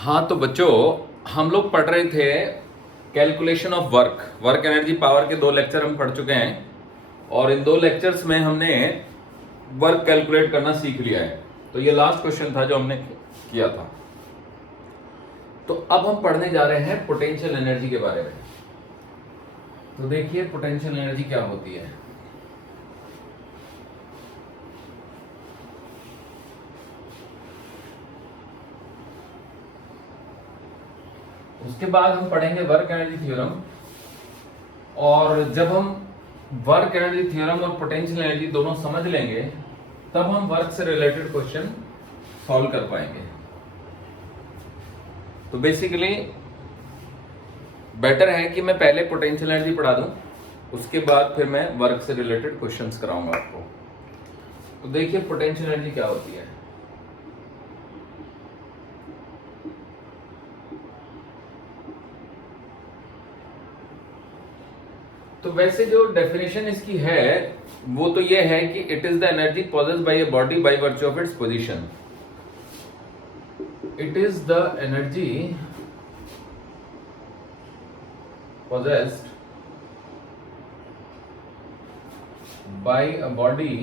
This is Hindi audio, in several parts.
हाँ तो बच्चों, हम लोग पढ़ रहे थे calculation of work energy power के 2 लेक्चर हम पढ़ चुके हैं और इन 2 लेक्चर्स में हमने वर्क कैलकुलेट करना सीख लिया है। तो ये लास्ट क्वेश्चन था जो हमने किया था। तो अब हम पढ़ने जा रहे हैं पोटेंशियल एनर्जी के बारे में। तो देखिए पोटेंशियल एनर्जी क्या होती है। उसके बाद हम पढ़ेंगे वर्क एनर्जी थ्योरम, और जब हम वर्क एनर्जी थ्योरम और पोटेंशियल एनर्जी दोनों समझ लेंगे तब हम वर्क से रिलेटेड क्वेश्चन सॉल्व कर पाएंगे। तो बेसिकली बेटर है कि मैं पहले पोटेंशियल एनर्जी पढ़ा दूं, उसके बाद फिर मैं वर्क से रिलेटेड क्वेश्चंस कराऊंगा आपको। तो देखिए पोटेंशियल एनर्जी क्या होती है। तो वैसे जो डेफिनेशन इसकी है वो तो ये है कि it is the energy possessed by a body by virtue of its position. It is the energy possessed by a body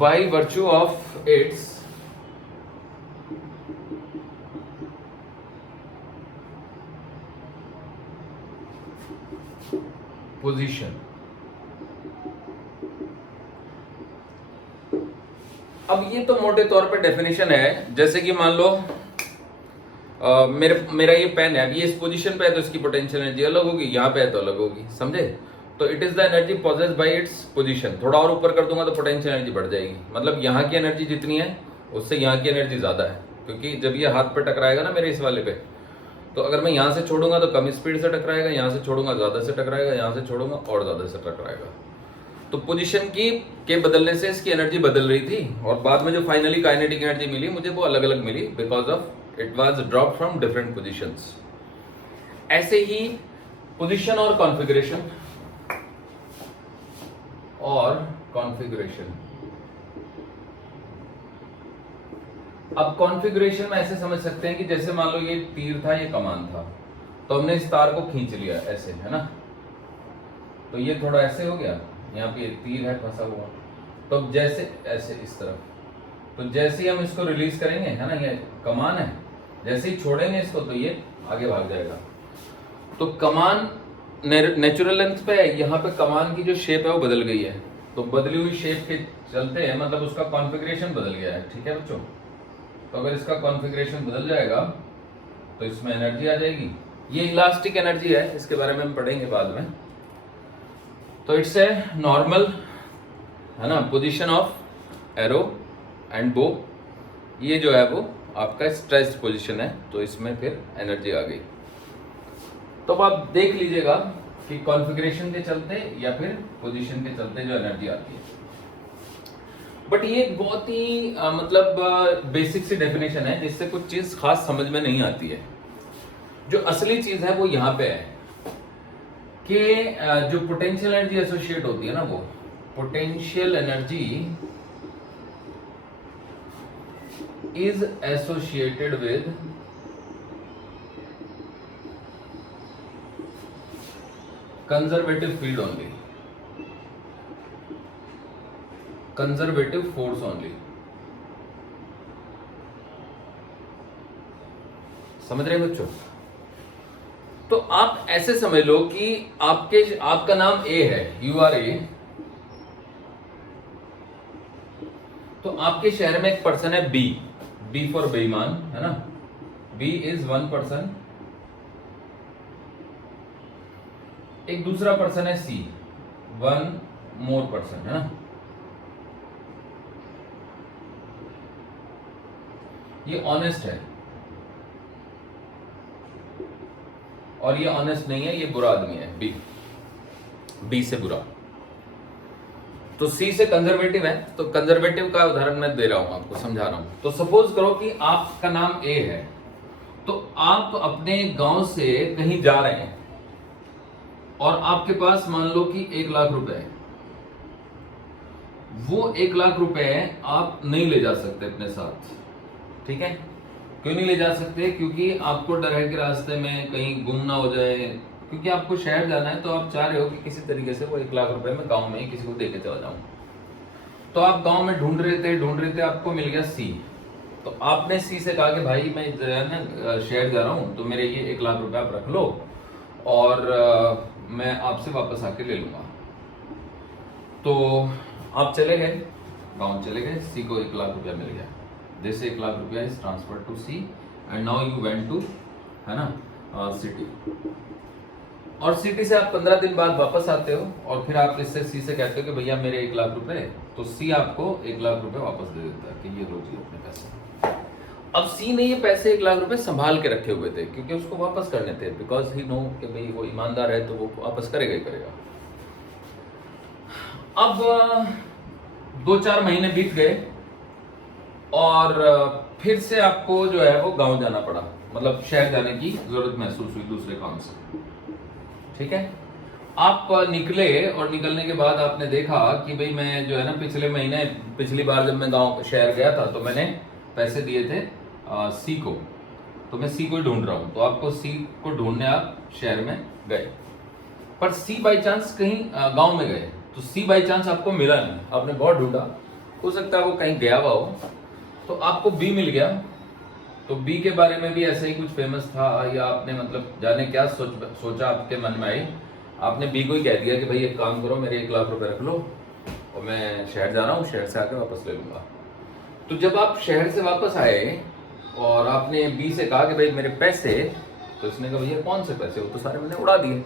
by virtue of its position। अब ये तो मोटे तौर पे डेफिनेशन है, जैसे कि मान लो मेरा ये पेन है, अब ये इस पोजीशन पे है तो इसकी पोटेंशियल एनर्जी अलग होगी, यहाँ पे है तो अलग होगी, समझे। तो it is the energy possessed by its position. थोड़ा और ऊपर कर दूंगा तो पोटेंशियल एनर्जी बढ़ जाएगी, मतलब यहाँ की एनर्जी जितनी है उससे यहाँ की एनर्जी ज्यादा है, क्योंकि जब ये हाथ पे टकराएगा ना मेरे इस वाले पे, तो अगर मैं यहाँ से छोड़ूंगा तो कम स्पीड से टकराएगा, यहाँ से छोड़ूंगा ज्यादा से टकराएगा, यहाँ से छोड़ूंगा और ज्यादा से टकराएगा। तो पोजीशन के बदलने से इसकी एनर्जी बदल रही थी, और बाद में जो फाइनली काइनेटिक एनर्जी मिली मुझे वो अलग अलग मिली, because of it was drop from different positions. ऐसे ही पोजीशन और कॉन्फ़िगरेशन अब कॉन्फ़िगरेशन में ऐसे समझ सकते हैं कि जैसे मान लो ये तीर था, ये कमान था, तो हमने इस तार को खींच लिया ऐसे, है ना, तो ये थोड़ा ऐसे हो गया, यहाँ पे तीर है फंसा हुआ, तो जैसे ऐसे इस तरफ, तो जैसे ही हम इसको रिलीज करेंगे, है ना, ये कमान है, जैसे ही छोड़ेंगे इसको तो ये आगे भाग जाएगा। तो कमान नेचुरल लेंथ पे है, यहाँ पे कमान की जो शेप है वो बदल गई है, तो बदली हुई शेप के चलते हैं, मतलब उसका कॉन्फ़िगरेशन बदल गया है, ठीक है बच्चों। तो अगर इसका कॉन्फ़िगरेशन बदल जाएगा तो इसमें एनर्जी आ जाएगी। ये इलास्टिक एनर्जी है, इसके बारे में हम पढ़ेंगे बाद में। तो इट्स ए नॉर्मल, है ना, पोजीशन ऑफ एरो एंड बो। ये जो है वो आपका स्ट्रेच्ड पोजीशन है, तो इसमें फिर एनर्जी आ गई। तो आप देख लीजिएगा कि कॉन्फ़िगरेशन के चलते या फिर पोजीशन के चलते जो एनर्जी आती है। बट ये बहुत ही मतलब बेसिक सी डेफिनेशन है, जिससे कुछ चीज खास समझ में नहीं आती है। जो असली चीज है वो यहाँ पे है कि जो पोटेंशियल एनर्जी एसोसिएट होती है ना, वो potential energy is associated with conservative field only, conservative force only। समझ रहे हैं बच्चों। तो आप ऐसे समझ लो कि आपका नाम ए है, यू आर ए, तो आपके शहर में एक पर्सन है बी, बी फॉर बेईमान, है ना, बी इज 1 पर्सन। एक दूसरा पर्सन है सी, 1 मोर पर्सन, है ना। ये ऑनेस्ट है और ये ऑनेस्ट नहीं है, ये बुरा आदमी है, बी से बुरा। तो सी से कंजर्वेटिव है, तो कंजर्वेटिव का उदाहरण मैं दे रहा हूं आपको, समझा रहा हूं। तो सपोज करो कि आपका नाम ए है, तो आप अपने गांव से कहीं जा रहे हैं और आपके पास मान लो कि 1 लाख रुपए है। वो 1 लाख रुपए आप नहीं ले जा सकते अपने साथ, ठीक है। क्यों नहीं ले जा सकते? क्योंकि आपको डर है कि रास्ते में कहीं गुम ना हो जाए, क्योंकि आपको शहर जाना है, तो आप चाह रहे हो कि किसी तरीके से वो 1 लाख रुपए में गाँव में ही किसी को दे के चला जाऊँ। तो आप गाँव में ढूंढ रहे थे, आपको मिल गया सी। तो आपने सी से कहा कि भाई मैं जो है ना शहर जा रहा हूँ, तो मेरे ये 1 लाख रुपए आप रख लो और मैं आपसे वापस आके ले लूंगा। तो आप चले गए, गाँव चले गए, सी को 1 लाख रुपया मिल गया। दिस 1 लाख रुपया is transfer to C and now you went to, है ना, सिटी। और सिटी से आप 15 दिन बाद वापस आते हो और फिर आप इससे सी से कहते हो कि भैया मेरे 1 लाख रुपए, तो सी आपको 1 लाख रुपए वापस दे देता है कि ये लो जी अपने पैसे। अब सी ने ये पैसे 1 लाख रुपए संभाल के रखे हुए थे क्योंकि उसको वापस करने थे, बिकॉज ही नो कि भाई वो ईमानदार है तो वो वापस करेगा ही करेगा। अब 2-4 महीने बीत गए और फिर से आपको जो है वो गांव जाना पड़ा, मतलब शहर जाने की जरूरत महसूस हुई दूसरे काम से। ठीक है, आप निकले और निकलने के बाद आपने देखा कि भाई मैं जो है ना पिछली बार जब मैं गांव शहर गया था तो मैंने पैसे दिए थे सी को, तो मैं सी को ही ढूंढ रहा हूं। तो आपको सी को ढूंढने आप शहर में गए, पर सी बाई चांस कहीं गांव में गए, तो सी बाई चांस आपको मिला नहीं। आपने बहुत ढूंढा, हो सकता है वो कहीं गया हुआ हो, तो आपको बी मिल गया। तो बी के बारे में भी ऐसे ही कुछ फेमस था, या आपने मतलब जाने क्या सोचा आपके मन में आई, आपने बी को ही कह दिया कि भाई एक काम करो, मेरे 1 लाख रुपए रख लो और मैं शहर जा रहा हूँ, शहर से आके वापस ले लूंगा। तो जब आप शहर से वापस आए और आपने बी से कहा कि भाई मेरे पैसे, तो इसने कहा भैया कौन से पैसे, वो तो सारे मैंने उड़ा दिए।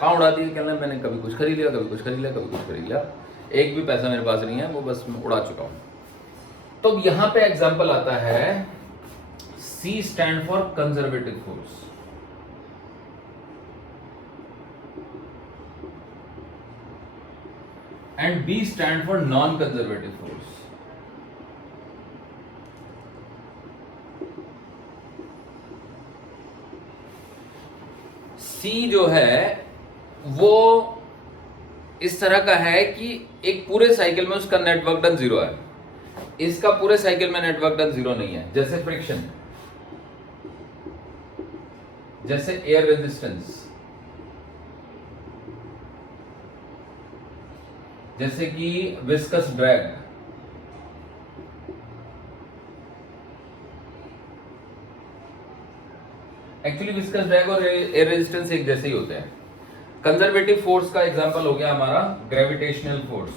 कहाँ उड़ा दिए? कहना मैंने कभी कुछ खरीद लिया, कभी कुछ खरीद लिया, कभी कुछ खरीद लिया, एक भी पैसा मेरे पास नहीं है, वो बस मैं उड़ा चुका हूँ। तो यहाँ पे एग्जाम्पल आता है, C stand for conservative force and B stand for non-conservative force. C जो है वो इस तरह का है कि एक पूरे साइकिल में उसका नेटवर्क डन 0 है, इसका पूरे साइकिल में नेटवर्क डन 0 नहीं है। जैसे फ्रिक्शन, जैसे एयर रेजिस्टेंस, जैसे कि viscous drag, actually viscous drag और एयर रेजिस्टेंस एक जैसे ही होते हैं। कंजर्वेटिव फोर्स का एग्जांपल हो गया हमारा ग्रेविटेशनल फोर्स,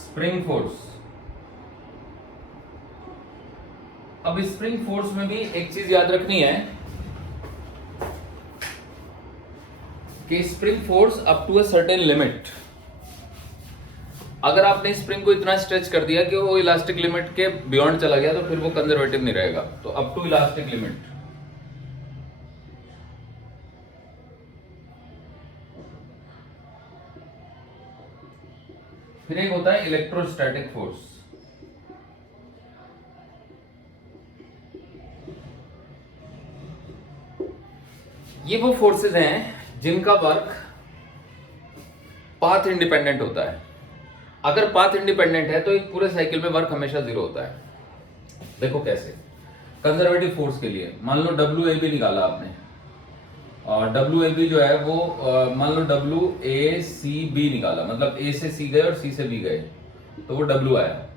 स्प्रिंग फोर्स। अब स्प्रिंग फोर्स में भी एक चीज याद रखनी है कि spring force up to a certain limit, अगर आपने स्प्रिंग को इतना स्ट्रेच कर दिया कि वो इलास्टिक लिमिट के बियॉन्ड चला गया, तो फिर वो कंजर्वेटिव नहीं रहेगा। तो अप टू इलास्टिक लिमिट। फिर एक होता है इलेक्ट्रोस्टैटिक फोर्स। ये वो फोर्सेस हैं जिनका वर्क पाथ इंडिपेंडेंट होता है। अगर पाथ इंडिपेंडेंट है तो एक पूरे साइकिल में वर्क हमेशा 0 होता है। देखो कैसे, कंजर्वेटिव फोर्स के लिए मान लो WAB निकाला आपने, और WAB जो है वो मान लो WACB निकाला, मतलब A से C गए और C से B गए, तो वो W आया।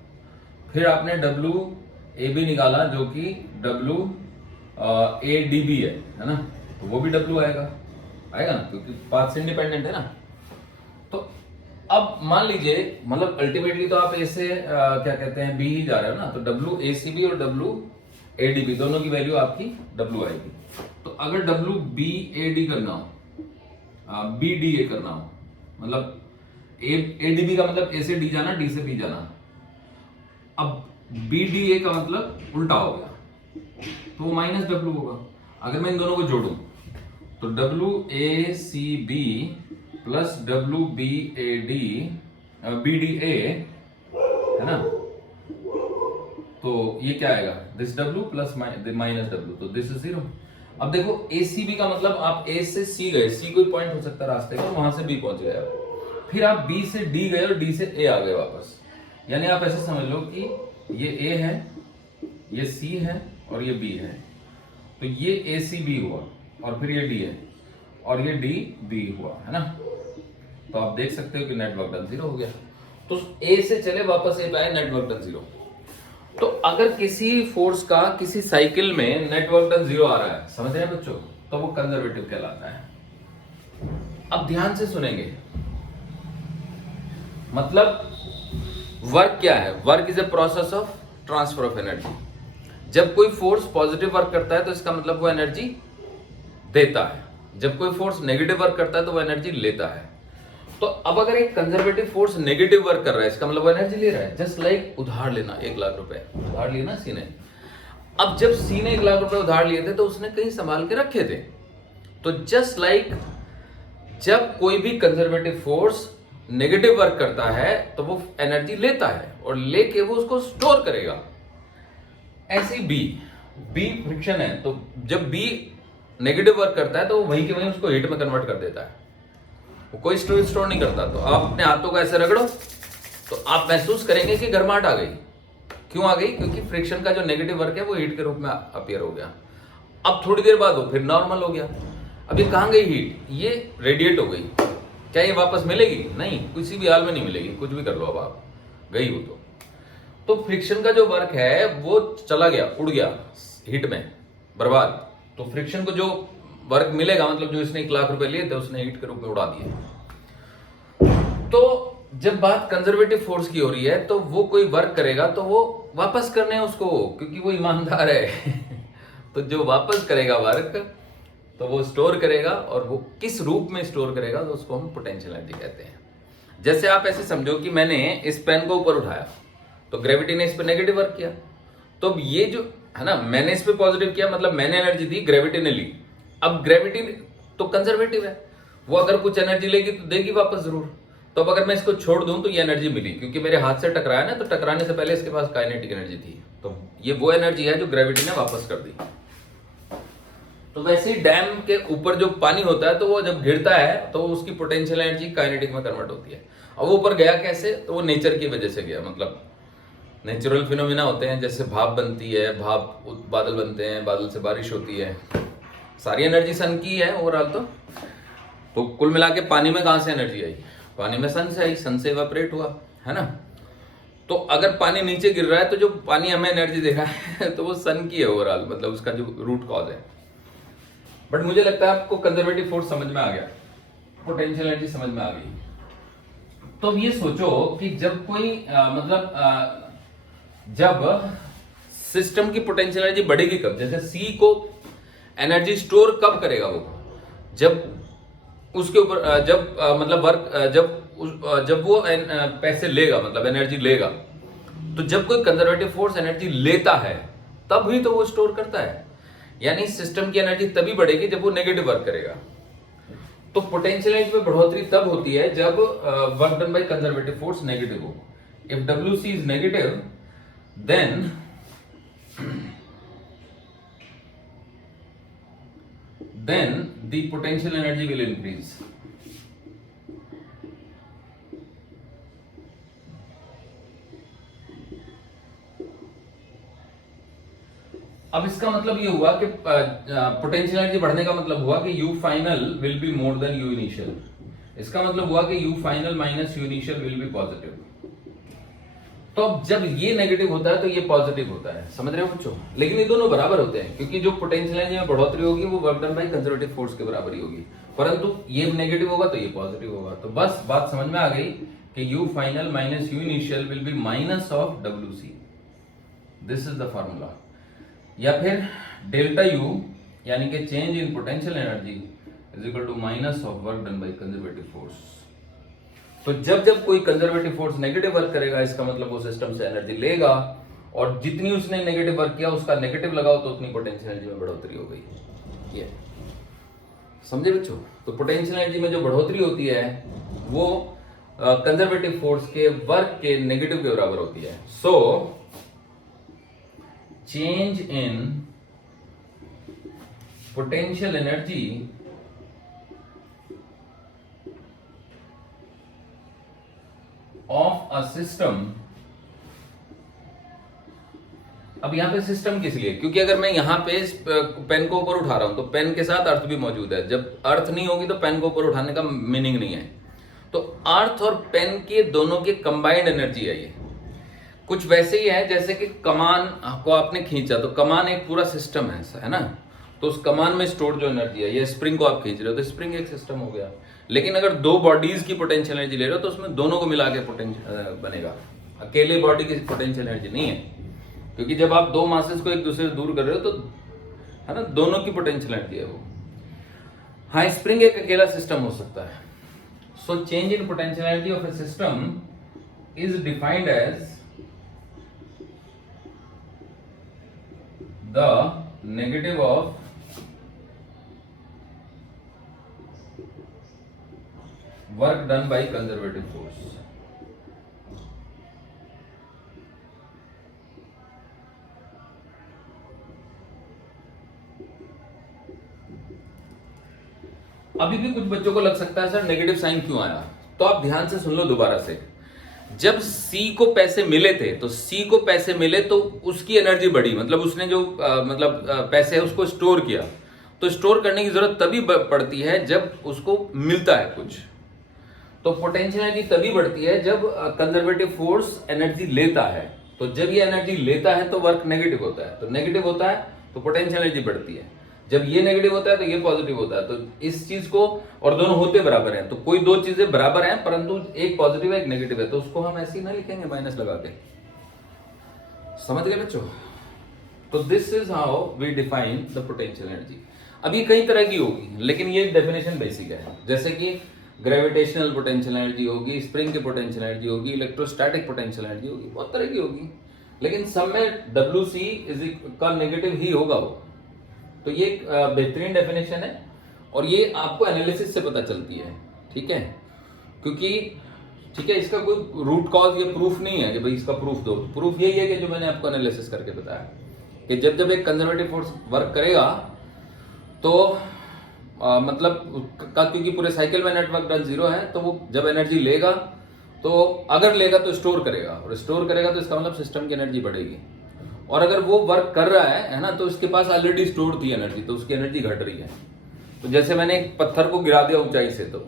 फिर आपने WAB निकाला जो कि WADB है ना, तो वो भी W आएगा ना, क्योंकि पाथ से इंडिपेंडेंट है ना। तो अब मान लीजिए, मतलब अल्टीमेटली तो आप ऐसे क्या कहते हैं B ही जा रहे हो ना, तो WACB और WADB दोनों की वैल्यू आपकी W आएगी। तो अगर WBAD करना हो, BDA करना हो, मतलब ADB का मतलब A से D जाना, D से B जाना। अब BDA का मतलब उल्टा हो गया, तो वो -W होगा। अगर मैं इन दोनों को जोड़ूं तो WACB प्लस WBAD BDA है ना, तो ये क्या आएगा, दिस W प्लस -W, तो दिस इज 0। अब देखो ACB का मतलब आप A से C गए, C कोई पॉइंट हो सकता है रास्ते का, वहां से B पहुंच गए आप। फिर आप बी से डी गए और डी से ए आ गए वापस। यानी आप ऐसे समझ लो कि ये ए है, ये सी है और ये बी है। तो ये ए सी बी हुआ और फिर ये डी है और ये डी बी हुआ, है ना। तो आप देख सकते हो कि नेट वर्क डन 0 हो गया। तो ए से चले वापस ए पे आए, नेट वर्क डन 0। तो अगर किसी फोर्स का किसी साइकिल में नेट वर्क डन 0 आ रहा है, समझ रहे हैं बच्चों, तो वो कंजर्वेटिव कहलाता है। अब ध्यान से सुनेंगे, मतलब वर्क क्या है? Work is a process of transfer of energy. जब कोई फोर्स पॉजिटिव वर्क करता है तो इसका मतलब वो एनर्जी देता है, जब कोई फोर्स नेगेटिव वर्क करता है तो वो एनर्जी लेता है। तो अब अगर एक कंजर्वेटिव फोर्स नेगेटिव वर्क कर रहा है, इसका मतलब वो एनर्जी ले रहा है। जस्ट लाइक उधार लेना, 1 लाख रुपए उधार लिया ना सी ने। अब जब सी ने 1 लाख रुपए उधार लिए थे तो उसने कहीं संभाल के रखे थे। तो जस्ट लाइक जब कोई भी कंजर्वेटिव फोर्स नेगेटिव वर्क करता है तो वो एनर्जी लेता है और लेके वो उसको स्टोर करेगा। ऐसे बी फ्रिक्शन है, तो जब बी नेगेटिव वर्क करता है तो वो वहीं के वहीं उसको हीट में कन्वर्ट कर देता है, वो कोई स्टोर नहीं करता। तो आप अपने हाथों को ऐसे रगड़ो तो आप महसूस करेंगे कि गर्माहट आ गई। क्यों आ गई? क्योंकि फ्रिक्शन का जो नेगेटिव वर्क है वो हीट के रूप में अपीयर हो गया। अब थोड़ी देर बाद वो फिर नॉर्मल हो गया। अब ये कहां गई हीट? ये रेडिएट हो गई। क्या ये वापस मिलेगी? नहीं, किसी भी हाल में नहीं मिलेगी, कुछ भी कर लो। अब आप गई हो तो फ्रिक्शन का जो वर्क है वो चला गया, उड़ गया हीट में, बर्बाद। तो फ्रिक्शन को जो वर्क मिलेगा, मतलब जो इसने 1 लाख रुपए लिए थे उसने हीट के रूप में उड़ा दिए। तो जब बात कंजर्वेटिव फोर्स की हो रही है तो वो कोई वर्क करेगा तो वो वापस करने है उसको, क्योंकि वो ईमानदार है। तो जो वापस करेगा वर्क तो वो स्टोर करेगा, और वो किस रूप में स्टोर करेगा तो उसको हम पोटेंशियल एनर्जी कहते हैं। जैसे आप ऐसे समझो कि मैंने इस पेन को ऊपर उठाया तो ग्रेविटी ने इस पे नेगेटिव वर्क किया। तो अब ये जो है ना, मैंने इस पे पॉजिटिव किया, मतलब मैंने एनर्जी दी, ग्रेविटी ने ली। अब ग्रेविटी तो कंजर्वेटिव है, वो अगर कुछ एनर्जी लेगी तो देगी वापस जरूर। तो अब अगर मैं इसको छोड़ दूं तो ये एनर्जी मिली, क्योंकि मेरे हाथ से टकराया ना, तो टकराने से पहले इसके पास काइनेटिक एनर्जी थी। तो ये वो एनर्जी है जो ग्रेविटी ने वापस कर दी। तो वैसे ही डैम के ऊपर जो पानी होता है तो वो जब गिरता है तो उसकी पोटेंशियल एनर्जी काइनेटिक में कन्वर्ट होती है। अब वो ऊपर गया कैसे? तो वो नेचर की वजह से गया, मतलब नेचुरल फिनोमिना होते हैं, जैसे भाप बनती है, भाप बादल बनते हैं, बादल से बारिश होती है, सारी एनर्जी सन की है ओवरऑल। तो कुल मिला के पानी में कहां से एनर्जी आई? पानी में सन से आई, सन से इवेपोरेट हुआ, है ना। तो अगर पानी नीचे गिर रहा है तो जो पानी हमें एनर्जी दे रहा है तो वो सन की है ओवरऑल, मतलब उसका जो रूट कॉज है। बट मुझे लगता है आपको कंजर्वेटिव फोर्स समझ में आ गया, पोटेंशियल एनर्जी समझ में आ गई। तो अब ये सोचो कि जब कोई जब सिस्टम की पोटेंशियल एनर्जी बढ़ेगी कब? जैसे सी को एनर्जी स्टोर कब करेगा वो? जब उसके ऊपर जब वो पैसे लेगा, मतलब एनर्जी लेगा। तो जब कोई कंजर्वेटिव फोर्स एनर्जी लेता है तब ही तो वो स्टोर करता है। यानी सिस्टम की एनर्जी तभी बढ़ेगी जब वो नेगेटिव वर्क करेगा। तो पोटेंशियल एनर्जी में बढ़ोतरी तब होती है जब work done by conservative force negative हो। If WC is negative then the potential energy will increase. अब इसका मतलब ये हुआ कि पोटेंशियल एनर्जी बढ़ने का मतलब हुआ कि U final will be more than U initial। इसका मतलब हुआ कि U final minus U initial will be positive। तो अब जब ये नेगेटिव होता है तो ये पॉजिटिव होता है, समझ रहे हो बच्चों। लेकिन ये दोनों बराबर होते हैं, क्योंकि जो पोटेंशियल एनर्जी में बढ़ोतरी होगी वो work done by conservative force के बराबर ही होगी। परंतु ये नेगेटिव होगा तो ये पॉजिटिव होगा। तो बस बात समझ में आ गई कि U final minus U initial will be minus of WC। This is the formula. या फिर डेल्टा U यानी कि change in potential energy is equal to minus of work done by conservative force. तो जब कोई कंजर्वेटिव फोर्स नेगेटिव वर्क करेगा, इसका मतलब वो सिस्टम से एनर्जी लेगा, और जितनी उसने नेगेटिव वर्क किया उसका नेगेटिव लगाओ तो उतनी पोटेंशियल एनर्जी में बढ़ोतरी हो गई। ये समझे बच्चों। तो पोटेंशियल एनर्जी में जो बढ़ोतरी होती है वो कंजर्वेटिव फोर्स के वर्क के नेगेटिव के बराबर होती है। So change in potential energy a system, अब यहाँ पे सिस्टम किस लिए, क्योंकि अगर मैं यहाँ पे पेन को ऊपर उठा रहा हूं तो पेन के साथ अर्थ भी मौजूद है, जब अर्थ नहीं होगी तो पेन को ऊपर उठाने का मीनिंग नहीं है। तो अर्थ और पेन के दोनों की कंबाइंड एनर्जी है ये। कुछ वैसे ही है जैसे कि कमान को आपने खींचा, तो कमान एक पूरा सिस्टम है ऐसा, है ना। तो उस कमान में स्टोर जो एनर्जी है, ये स्प्रिंग को आप खींच रहे हो तो स्प्रिंग एक सिस्टम हो गया। लेकिन अगर दो बॉडीज की पोटेंशियल एनर्जी ले रहे हो तो उसमें दोनों को मिला के पोटेंशियल बनेगा, अकेले बॉडी की पोटेंशियल एनर्जी नहीं है। क्योंकि जब आप दो मासेस को एक दूसरे से दूर कर रहे हो तो, है ना, दोनों की पोटेंशियल एनर्जी है वो। हाँ, स्प्रिंग एक अकेला सिस्टम हो सकता है। So change in potential energy of a system is defined as the negative of work done by conservative force. अभी भी कुछ बच्चों को लग सकता है सर नेगेटिव साइन क्यों आया, तो आप ध्यान से सुन लो दोबारा से। जब C को पैसे मिले थे तो C को पैसे मिले तो उसकी एनर्जी बढ़ी, मतलब उसने जो पैसे है उसको स्टोर किया। तो स्टोर करने की जरूरत तभी पड़ती है जब उसको मिलता है कुछ। तो पोटेंशियल एनर्जी तभी बढ़ती है जब कंजर्वेटिव फोर्स एनर्जी लेता है। तो जब ये एनर्जी लेता है तो वर्क नेगेटिव होता है, तो नेगेटिव होता है तो पोटेंशियल एनर्जी बढ़ती है। जब ये नेगेटिव होता है तो ये पॉजिटिव होता है। तो इस चीज को, और दोनों होते बराबर हैं, तो कोई दो चीजें बराबर हैं परंतु एक पॉजिटिव है एक नेगेटिव है, तो उसको हम ऐसे ही ना लिखेंगे माइनस लगा के। समझ गए बच्चों? तो this is how we define the potential energy. अब ये कई तरह की होगी, लेकिन ये डेफिनेशन बेसिक है। जैसे कि ग्रेविटेशनल पोटेंशियल एनर्जी होगी, स्प्रिंग की पोटेंशियल एनर्जी होगी, इलेक्ट्रोस्टैटिक पोटेंशियल एनर्जी होगी, बहुत तरह की होगी। लेकिन सब में WC का नेगेटिव ही होगा वो। तो ये एक बेहतरीन डेफिनेशन है और ये आपको एनालिसिस से पता चलती है, ठीक है। क्योंकि ठीक है, इसका कोई रूट कॉज या प्रूफ नहीं है कि भाई इसका प्रूफ दो। प्रूफ यही है कि जो मैंने आपको एनालिसिस करके बताया कि जब जब एक कंजर्वेटिव फोर्स वर्क करेगा तो क्योंकि पूरे साइकिल में नेटवर्क डन 0 है, तो वो जब एनर्जी लेगा तो अगर लेगा तो स्टोर करेगा, और स्टोर करेगा तो इसका मतलब सिस्टम की एनर्जी बढ़ेगी। और अगर वो वर्क कर रहा है ना, तो उसके पास ऑलरेडी स्टोर थी एनर्जी, तो उसकी एनर्जी घट रही है। तो जैसे मैंने एक पत्थर को गिरा दिया ऊंचाई से, तो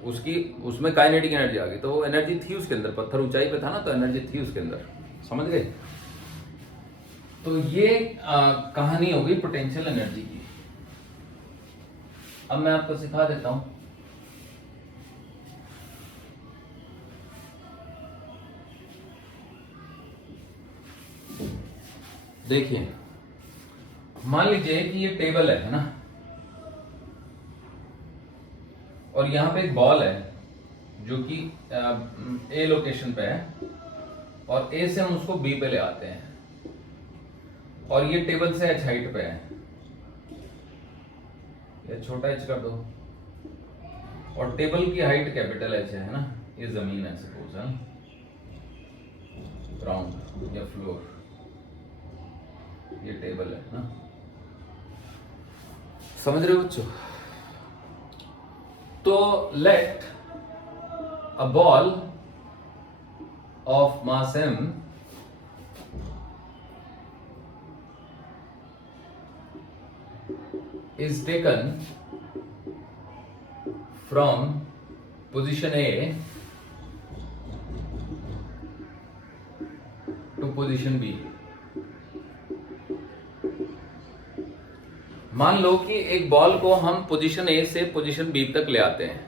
उसमें काइनेटिक एनर्जी आ गई, तो वो एनर्जी थी उसके अंदर। पत्थर ऊंचाई पे था ना, तो एनर्जी थी उसके अंदर। समझ गए? तो ये कहानी हो गई पोटेंशियल एनर्जी की। अब मैं आपको सिखा देता हूं। देखिए, मान लीजिए कि ये टेबल है ना, और यहां पे एक बॉल है जो कि A लोकेशन पे है, और A से हम उसको B पे ले आते हैं, और ये टेबल से H हाइट पे है। ये छोटा h कर दो, और टेबल की हाइट कैपिटल H है ना। ये जमीन है सपोज, है ग्राउंड या फ्लोर, ये टेबल है ना। समझ रहे हो बच्चों? तो let a ball of mass m is taken from position A to position B। मान लो कि एक बॉल को हम पोजीशन A से पोजीशन B तक ले आते हैं।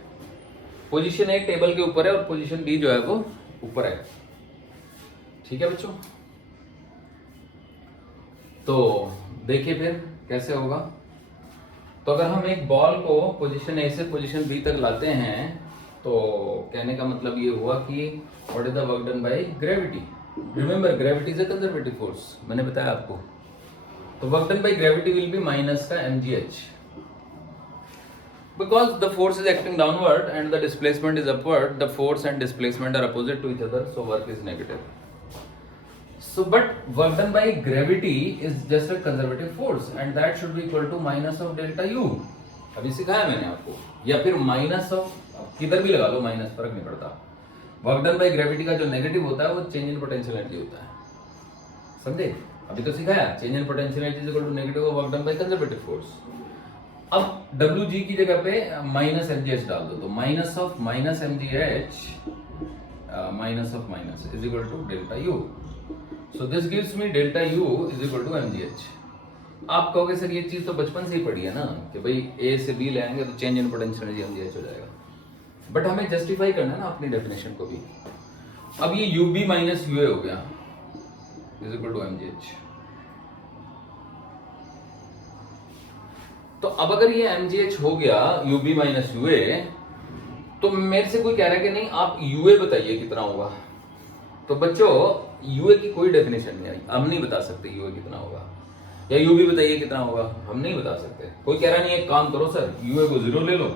पोजीशन A टेबल के ऊपर है और पोजीशन B जो है वो ऊपर है, ठीक है बच्चों? तो देखिए फिर कैसे होगा। तो अगर हम एक बॉल को पोजीशन A से पोजीशन B तक लाते हैं, तो कहने का मतलब ये हुआ कि what is the work done by gravity. Remember, gravity is a conservative force, मैंने बताया आपको। तो work done by gravity will be minus का mgh, because the force is acting downward and the displacement is upward. The force and displacement are opposite to each other, so work is negative. So but work done by gravity is just a conservative force and that should be equal to minus of delta u। अभी सिखाया मैंने आपको, या फिर माइनस ऑफ, किधर भी लगा लो माइनस, फर्क नहीं पड़ता। वर्क डन बाय ग्रेविटी का जो नेगेटिव होता है वो चेंज इन पोटेंशियल एनर्जी होता है, समझे? अभी तो सिखाया change in potential energy is equal to negative of work done by conservative force. अब Wg की जगह पे माइनस mgh डाल दो, तो minus of minus mgh minus of minus is equal to delta u। So this gives me delta u is equal to mgh। आप कहोगे सर ये चीज तो बचपन से ही पढ़ी है ना कि भाई a से b ले आएंगे तो change in potential energy mgh हो जाएगा, बट हमें जस्टिफाई करना है ना अपनी डेफिनेशन को भी। अब ये ub माइनस ua हो गया इज इक्वल टू mgh। तो अब अगर ये mgh हो गया ub माइनस ua, तो मेरे से कोई कह रहा है कि नहीं आप ua बताइए कितना होगा। तो बच्चों ua की कोई डेफिनेशन नहीं आई, हम नहीं बता सकते ua कितना होगा, या ub बताइए कितना होगा, हम नहीं बता सकते। कोई कह रहा नहीं एक काम करो सर ua को 0 ले लो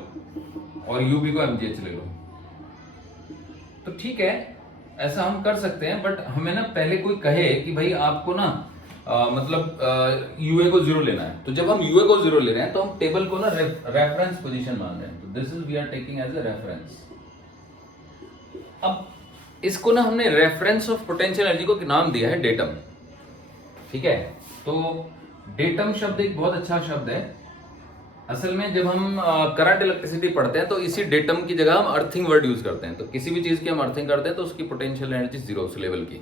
और ub को mgh ले लो, तो ठीक है ऐसा हम कर सकते हैं, बट हमें ना पहले कोई कहे कि भाई आपको ना मतलब यूए को 0 लेना है। तो जब हम यूए को 0 ले रहे हैं तो हम टेबल को ना रेफरेंस पोजीशन मान रहे हैं, तो this is we are taking as a reference. अब इसको ना हमने रेफरेंस ऑफ पोटेंशियल एनर्जी को नाम दिया है डेटम, ठीक है? तो डेटम शब्द एक बहुत अच्छा शब्द है। असल में जब हम करंट इलेक्ट्रिसिटी पढ़ते हैं तो इसी डेटम की जगह हम अर्थिंग वर्ड यूज करते हैं। तो किसी भी चीज की हम अर्थिंग करते हैं तो उसकी पोटेंशियल एनर्जी 0 उस लेवल की।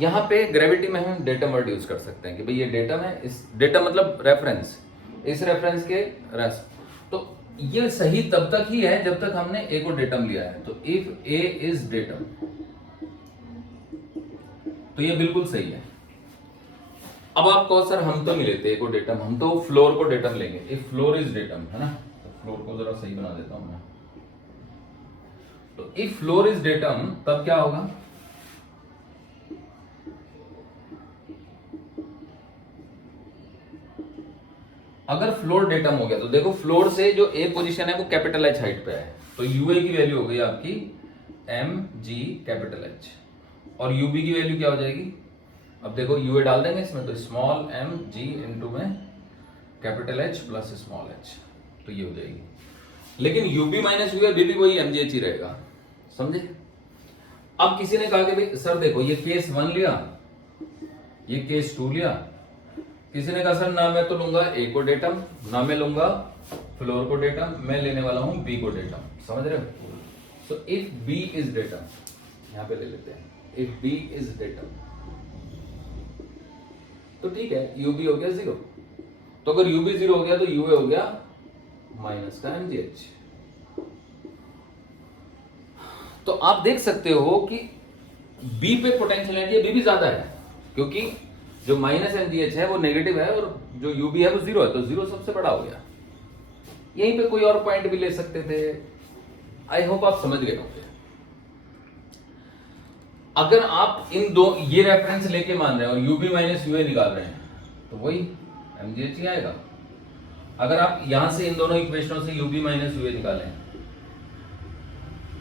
यहाँ पे ग्रेविटी में हम डेटम वर्ड यूज कर सकते हैं कि भाई ये डेटम है, इस डेटम मतलब रेफरेंस, इस रेफरेंस के रेस। तो ये सही तब तक ही है जब तक हमने ए को डेटम लिया है। तो इफ ए इज डेटम तो ये बिल्कुल सही है। अब आप कहो सर हम तो नहीं लेते ए को डेटम, हम तो फ्लोर को डेटम लेंगे। इफ फ्लोर इज डेटम है ना, तो फ्लोर को जरा सही बना देता हूं मैं। तो इफ फ्लोर इज डेटम तब क्या होगा, अगर फ्लोर डेटम हो गया तो देखो फ्लोर से जो ए पोजीशन है वो कैपिटल एच हाइट पे है, तो यूए की वैल्यू हो गई आपकी एम जी कैपिटल एच, और यूबी की वैल्यू क्या हो जाएगी। अब देखो यूए डाल देंगे इसमें, तो स्मॉल एम जी इंटू में capital H plus small H, तो ये हो जाएगी। लेकिन यूबी माइनस यूए भी वही एमजीएच ही रहेगा, समझे? अब किसी ने कहा कि भाई सर देखो ये केस 1 लिया, ये केस 2 लिया, किसी ने कहा सर ना मैं तो लूंगा ए को डेटम, ना मैं लूंगा फ्लोर को डेटम, मैं लेने वाला हूं बी को डेटम, समझ रहे हो? So if B is datum, यहां पे ले लेते हैं, इफ बी इज डेटम तो ठीक है यूबी हो गया 0। तो अगर यूबी 0 हो गया तो यूए हो गया माइनस का एमजीएच। तो आप देख सकते हो कि बी पे पोटेंशियल एनर्जी बी भी ज्यादा है, क्योंकि जो माइनस एमजीएच है वो नेगेटिव है और जो यूबी है वो 0 है, तो 0 सबसे बड़ा हो गया। यहीं पे कोई और पॉइंट भी ले सकते थे। आई होप आप समझ गए होंगे। अगर आप इन दो ये रेफरेंस लेके मान रहे हैं और यूबी माइनस यूए निकाल रहे हैं तो वही एमजीएच ही आएगा। अगर आप यहां से इन दोनों इक्वेशनों से यूबी माइनस यूए निकालें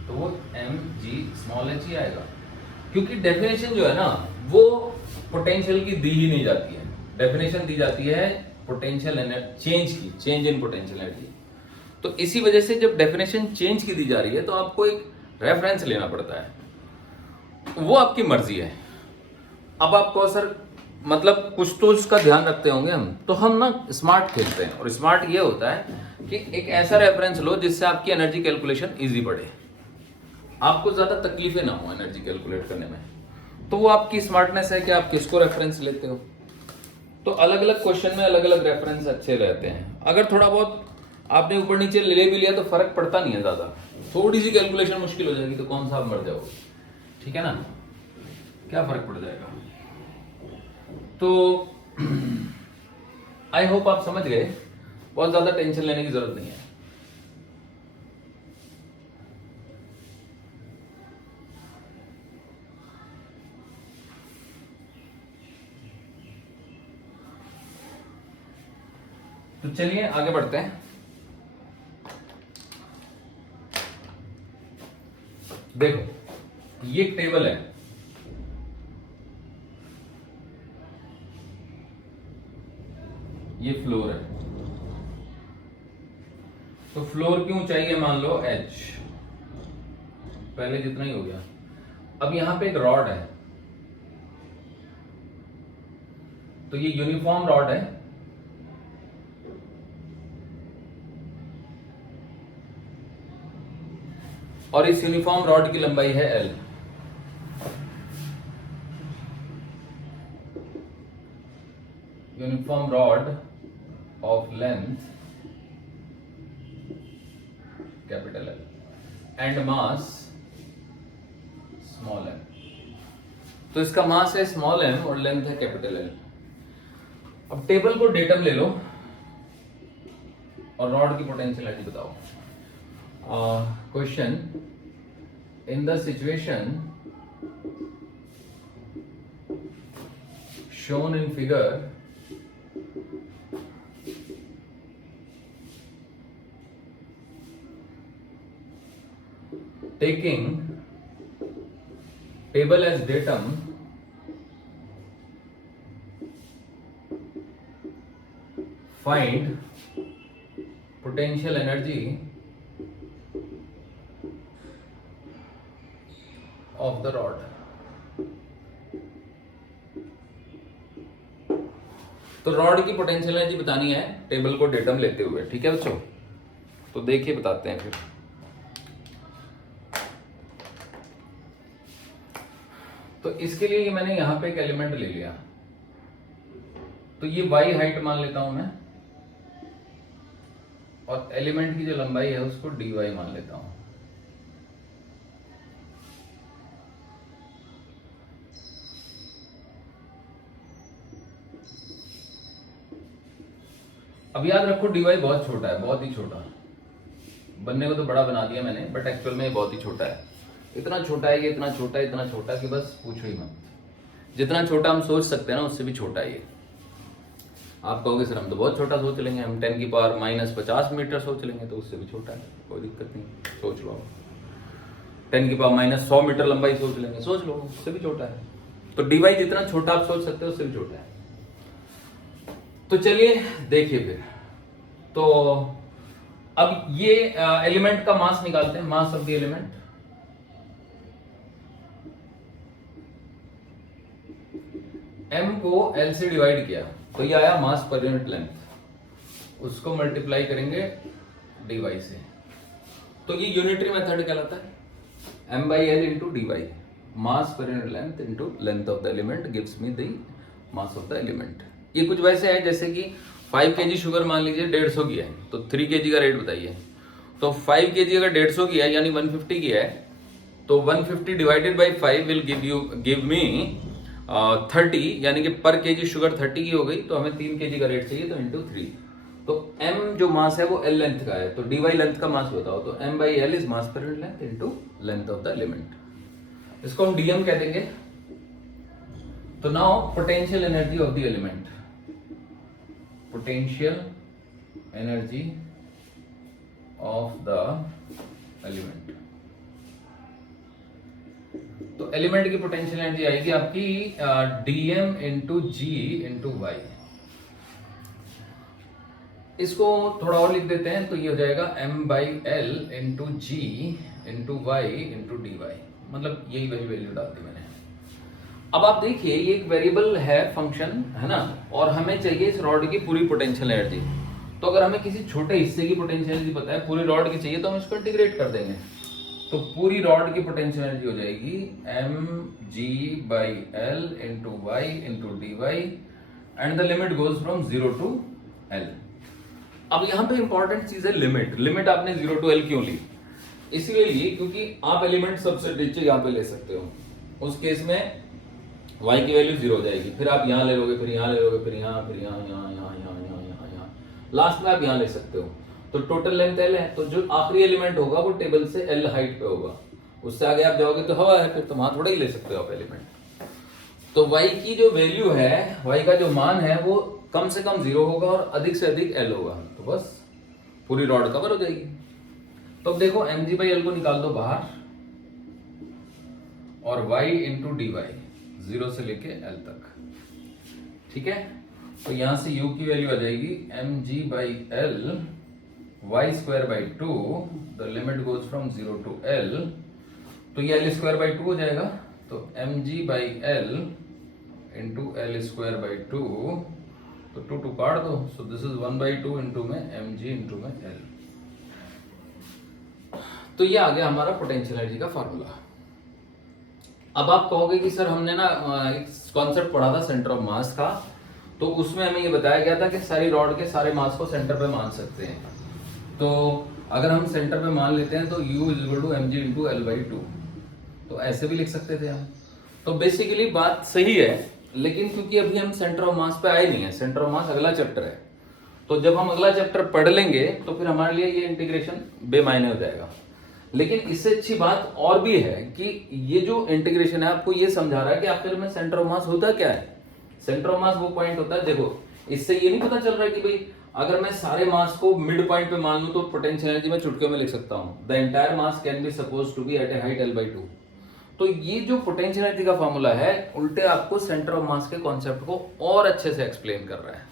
तो वो एम जी स्मॉल एच ही आएगा, क्योंकि डेफिनेशन जो है ना वो पोटेंशियल की दी ही नहीं जाती है। डेफिनेशन दी जाती है पोटेंशियल एनर्जी चेंज की, चेंज इन पोटेंशियल एनर्जी। तो इसी वजह से जब डेफिनेशन चेंज की दी जा रही है तो आपको एक रेफरेंस लेना पड़ता है, वो आपकी मर्जी है। अब आपको सर मतलब कुछ तो इसका ध्यान रखते होंगे हम, तो हम ना स्मार्ट खेलते हैं, और स्मार्ट ये होता है कि एक ऐसा रेफरेंस लो जिससे आपकी एनर्जी कैलकुलेशन इजी पड़े, आपको ज्यादा तकलीफें ना हो एनर्जी कैलकुलेट करने में। तो वो आपकी स्मार्टनेस है कि आप किसको रेफरेंस लेते हो। तो अलग अलग क्वेश्चन में अलग अलग रेफरेंस अच्छे रहते हैं। अगर थोड़ा बहुत आपने ऊपर नीचे ले भी लिया तो फर्क पड़ता नहीं है ज्यादा, थोड़ी सी कैलकुलेशन मुश्किल हो जाएगी तो कौन सा आप मर जाओगे, ठीक है ना, क्या फर्क पड़ जाएगा। तो आई होप आप समझ गए, बहुत ज्यादा टेंशन लेने की जरूरत नहीं है। तो चलिए आगे बढ़ते हैं। देखो ये एक टेबल है, ये फ्लोर है, तो फ्लोर की ऊंचाई है मान लो h, पहले जितना ही हो गया। अब यहां पे एक रॉड है, तो ये यूनिफॉर्म रॉड है, और इस यूनिफॉर्म रॉड की लंबाई है L। Uniform rod of length capital L and mass small m। तो इसका मास है स्मॉल m और लेंथ है कैपिटल L। अब टेबल को डेटम ले लो और रॉड की पोटेंशियल एनर्जी बताओ। Question, in the situation shown in figure, taking table as datum, find potential energy of the rod। तो रॉड की पोटेंशियल एनर्जी बतानी है टेबल को डेटम लेते हुए, ठीक है बच्चों? तो देखिए बताते हैं फिर। तो इसके लिए मैंने यहां पे एक एलिमेंट ले लिया, तो ये y हाइट मान लेता हूं मैं, और एलिमेंट की जो लंबाई है उसको dy मान लेता हूं। अब याद रखो dy बहुत छोटा है, बहुत ही छोटा। बनने को तो बड़ा बना दिया मैंने, बट एक्चुअल में ये बहुत ही छोटा है। इतना छोटा है ये, इतना छोटा है, इतना छोटा कि बस पूछो ही मत। जितना छोटा हम सोच सकते हैं ना उससे भी छोटा है ये। आप कहोगे सर हम तो बहुत छोटा सोच लेंगे, हम 10 की पावर -50 मीटर सोच लेंगे, तो उससे भी छोटा है, कोई दिक्कत नहीं, सोच लो। 10 की पावर -100 मीटर लंबाई सोच लेंगे, सोच लो, उससे भी छोटा है। तो dy जितना छोटा आप सोच सकते हो उससे भी छोटा है। तो चलिए देखिए फिर। तो अब ये एलिमेंट का मास निकालते हैं, mass of the element. m को L से डिवाइड किया तो ये आया मास पर यूनिट लेंथ, उसको मल्टीप्लाई करेंगे dy से, तो ये यूनिटरी मेथड कहलाता है। m/L into dy, mass per unit length into length of the element gives me the mass of the element. ये कुछ वैसे है जैसे कि 5 kg शुगर मान लीजिए 150 की है, तो 3 kg का रेट बताइए। तो 5 kg अगर 150 की है यानी 150 की है, तो 150 divided by 5 will give me 30, यानी कि पर केजी शुगर 30 की हो गई, तो हमें 3 kg का रेट चाहिए, तो इंटू 3। तो m जो मास है वो L लेंथ का है, तो dy लेंथ का मास बताओ, तो m/L is mass per unit length into length of the element. इसको हम dm कह देंगे। तो now potential energy of the element, potential energy of the element. तो एलिमेंट की पोटेंशियल एनर्जी आएगी आपकी dm इंटू जी इंटू वाई। इसको थोड़ा और लिख देते हैं, तो ये हो जाएगा m/L इंटू जी इंटू वाई इंटू dy, मतलब यही वैल्यू डाल दी मैंने। अब आप देखिए ये एक वेरिएबल है, फंक्शन है ना, और हमें चाहिए इस रॉड की पूरी पोटेंशियल एनर्जी। तो अगर हमें किसी छोटे हिस्से की पोटेंशियल एनर्जी पता है, पूरी रॉड की चाहिए, तो हम इसको इंटीग्रेट कर देंगे। तो पूरी रॉड की पोटेंशियल एनर्जी हो जाएगी mg/L into Y into dy, and the limit goes from 0 to L। अब यहाँ पे इंपॉर्टेंट चीज है लिमिट। लिमिट आपने 0 टू L क्यों ली? इसलिए ली क्योंकि आप एलिमेंट सबसे नीचे यहाँ पे ले सकते हो। उस केस में y की वैल्यू 0 हो जाएगी, फिर आप यहाँ ले लोगे, फिर यहाँ ले लोगे, फिर यहाँ, फिर यहाँ, यहाँ, यहाँ, यहाँ, यहाँ, यहाँ, यहाँ, लास्ट में आप यहाँ ले सकते हो। तो टोटल लेंथ L है, तो जो आखिरी एलिमेंट होगा वो टेबल से L हाइट पे होगा। उससे आगे आप जाओगे तो हवा है, फिर तो वहां थोड़ा ही ले सकते हो आप एलिमेंट। तो y की जो वैल्यू है, y का जो मान है वो कम से कम 0 होगा और अधिक से अधिक L होगा, तो बस पूरी रॉड कवर हो जाएगी। तो अब देखो mg/L को निकाल दो बाहर, और y इंटू dy 0 से लेके L तक, ठीक है। तो यहां से u की वैल्यू आ जाएगी mg/L y² by 2, the limit goes from 0 to L। तो ये एल स्क्वायर बाई टू हो जाएगा, तो m g by l into l square by two, तो टू टू काट दो, सो दिस इज 1/2 इंटू में एम जी इंटू में एल। तो ये आ गया हमारा पोटेंशियल एनर्जी का फॉर्मूला। अब आप कहोगे कि सर हमने ना एक कॉन्सेप्ट पढ़ा था सेंटर ऑफ मास का, तो उसमें हमें ये बताया गया था कि सारी रॉड के सारे मास को सेंटर पे मान सकते हैं। तो अगर हम सेंटर पे मान लेते हैं तो U is equal to m g into l by two, तो ऐसे भी लिख सकते थे हम। तो बेसिकली बात सही है, लेकिन क्योंकि अभी हम सेंटर ऑफ मास पे आए नहीं है, सेंटर ऑफ मास अगला चैप्टर है, तो जब हम अगला चैप्टर पढ़ लेंगे तो फिर हमारे लिए ये इंटीग्रेशन बेमायने हो जाएगा। लेकिन इससे अच्छी बात और भी है कि ये जो इंटीग्रेशन है आपको ये समझा रहा है कि आखिर में सेंटर ऑफ मास होता क्या है। सेंटर ऑफ मास वो पॉइंट होता है, देखो इससे ये नहीं पता चल रहा है कि भाई अगर मैं सारे मास को मिड पॉइंट पे मान लूं तो पोटेंशियल एनर्जी में चुटकियों में लिख सकता हूं, the entire mass can be suppose to be at a height l/2। तो ये जो पोटेंशियल एनर्जी का फॉर्मूला है उल्टे आपको सेंटर ऑफ मास के कॉन्सेप्ट को और अच्छे से एक्सप्लेन कर रहा है।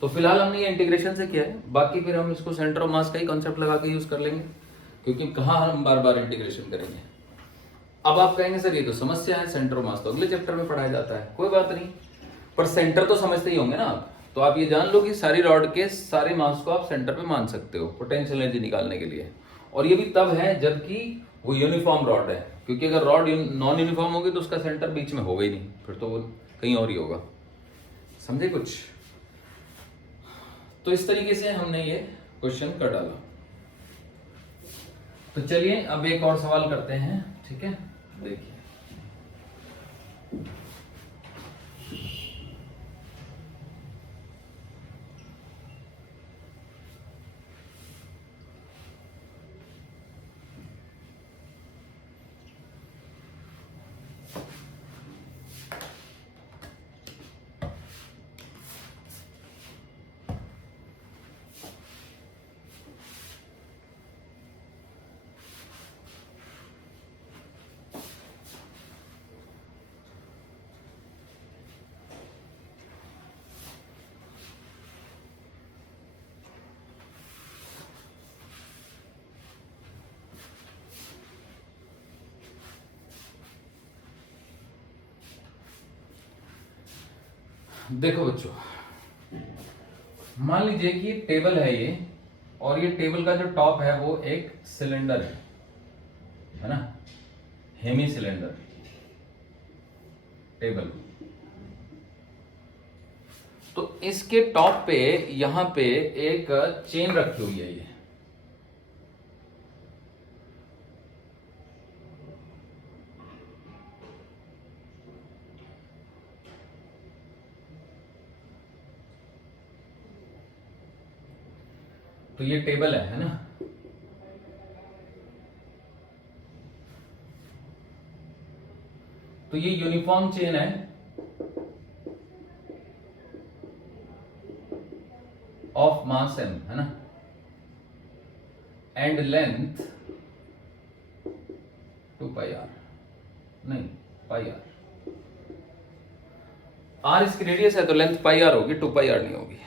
तो फिलहाल हमने ये इंटीग्रेशन से किया है, बाकी फिर हम इसको सेंटर ऑफ मास का ही कॉन्सेप्ट लगा के यूज कर लेंगे, क्योंकि कहाँ हम बार बार इंटीग्रेशन करेंगे। अब आप कहेंगे सर ये तो समस्या है, सेंटर ऑफ मास तो अगले चैप्टर में पढ़ाया जाता है। कोई बात नहीं, पर सेंटर तो समझते ही होंगे ना आप। तो आप ये जान लो कि सारी रॉड के सारे मास को आप सेंटर पे मान सकते हो पोटेंशियल एनर्जी निकालने के लिए। और ये भी तब है जबकि वो यूनिफॉर्म रॉड है, क्योंकि अगर रॉड नॉन यूनिफॉर्म होगी तो उसका सेंटर बीच में होगा ही नहीं, फिर तो वो कहीं और ही होगा। समझे कुछ? तो इस तरीके से हमने ये क्वेश्चन कर डाला। तो चलिए अब एक और सवाल करते हैं, ठीक है? देखिए देखो बच्चों, मान लीजिए कि टेबल है ये, और ये टेबल का जो टॉप है वो एक सिलेंडर है ना, हेमी सिलेंडर टेबल। तो इसके टॉप पे यहां पे एक चेन रखी हुई है ये, तो ये टेबल है ना। तो ये यूनिफॉर्म चेन है ऑफ मास m है ना, एंड लेंथ 2πr, नहीं πr, r इसकी रेडियस है तो लेंथ πr होगी, 2πr नहीं होगी।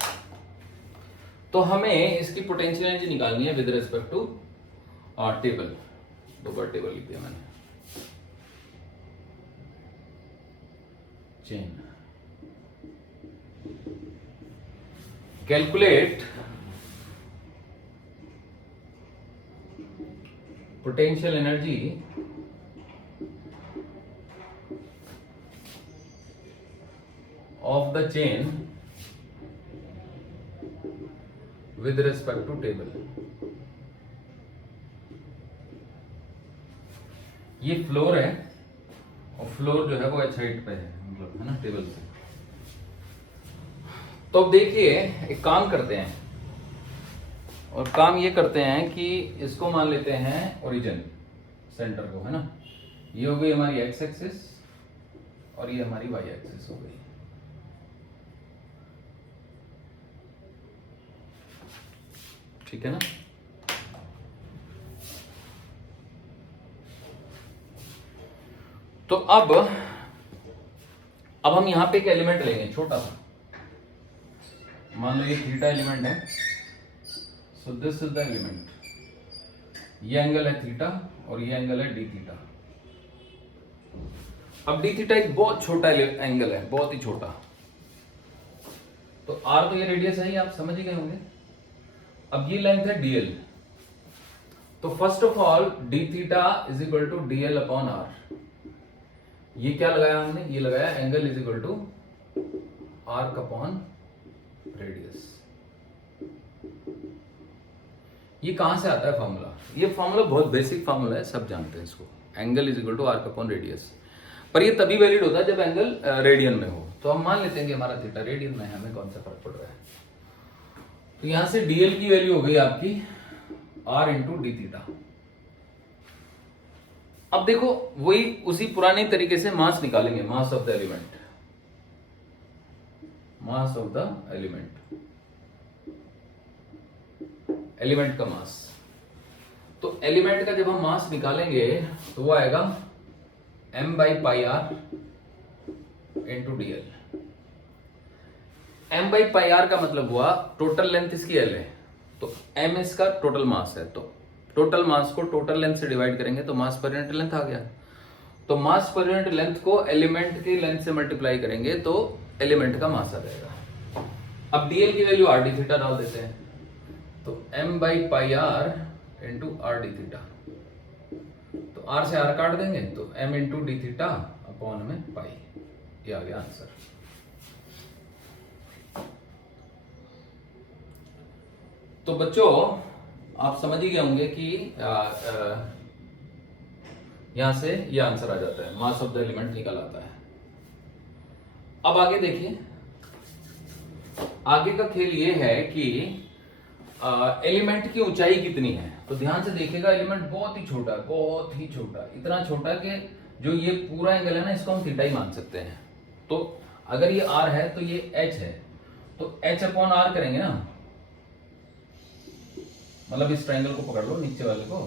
तो हमें इसकी पोटेंशियल एनर्जी निकालनी है विद रिस्पेक्ट टू टेबल। दो बार टेबल लिख दिया मैंने। Chain, calculate potential energy of the chain with respect to table. ये फ्लोर है और फ्लोर जो है वो h हाइट पे है, मतलब है ना टेबल से। तो अब देखिए एक काम करते हैं, और काम ये करते हैं कि इसको मान लेते हैं ओरिजिन, सेंटर को, है ना। ये हो गई हमारी x एक्सिस और ये हमारी y एक्सिस हो गई। ठीक है ना। तो अब हम यहां पे एक एलिमेंट लेंगे छोटा सा, मान लो ये थीटा एलिमेंट है। सो दिस इज द एलिमेंट, ये एंगल है थीटा और ये एंगल है डी थीटा। अब डी थीटा एक बहुत छोटा एंगल है, बहुत ही छोटा। तो आर तो ये रेडियस है ही, आप समझ ही गए होंगे। अब ये लेंथ है डीएल। तो first of all d theta is equal to d l upon r. ये क्या लगाया हमने, ये लगाया angle is equal to arc upon radius. ये कहां से आता है फॉर्मूला? ये फॉर्मूला बहुत बेसिक फॉर्मूला है, सब जानते हैं इसको। Angle is equal to arc upon radius. पर ये तभी वैलिड होता है जब एंगल रेडियन में हो। तो हम मान लेते हैं कि हमारा थीटा रेडियन में है, हमें कौन सा फर्क पड़ रहा है। तो यहां से डीएल की वैल्यू हो गई आपकी आर इंटू डी थीटा। अब देखो वही उसी पुराने तरीके से मास निकालेंगे, mass of the element, mass of the element, element का मास। तो एलिमेंट का जब हम मास निकालेंगे तो वो आएगा m by pi r into d l. m by pi r का मतलब हुआ टोटल लेंथ इसकी l है, तो m इसका टोटल मास है। तो टोटल मास को टोटल लेंथ से डिवाइड करेंगे तो मास पर यूनिट लेंथ आ गया। तो मास पर यूनिट लेंथ को एलिमेंट की लेंथ से मल्टीप्लाई करेंगे तो एलिमेंट का मास आ जाएगा। अब डीएल की वैल्यू आर डी थीटा डाल देते हैं, तो m by pi r into r d theta. तो आर से आर काट देंगे तो m into D theta upon में पाई। ये आ गया आंसर। तो बच्चों आप समझ ही गए होंगे कि यहां से ये आंसर आ जाता है, मास ऑफ द एलिमेंट निकल आता है। अब आगे देखिए, आगे का खेल ये है कि एलिमेंट की ऊंचाई कितनी है। तो ध्यान से देखिएगा, एलिमेंट बहुत ही छोटा, बहुत ही छोटा, इतना छोटा कि जो ये पूरा एंगल है ना, इसको हम थीटा ही मान सकते हैं। तो अगर ये आर है तो ये एच है, तो एच अपॉन आर करेंगे ना, मतलब इस ट्रायंगल को पकड़ लो नीचे वाले को,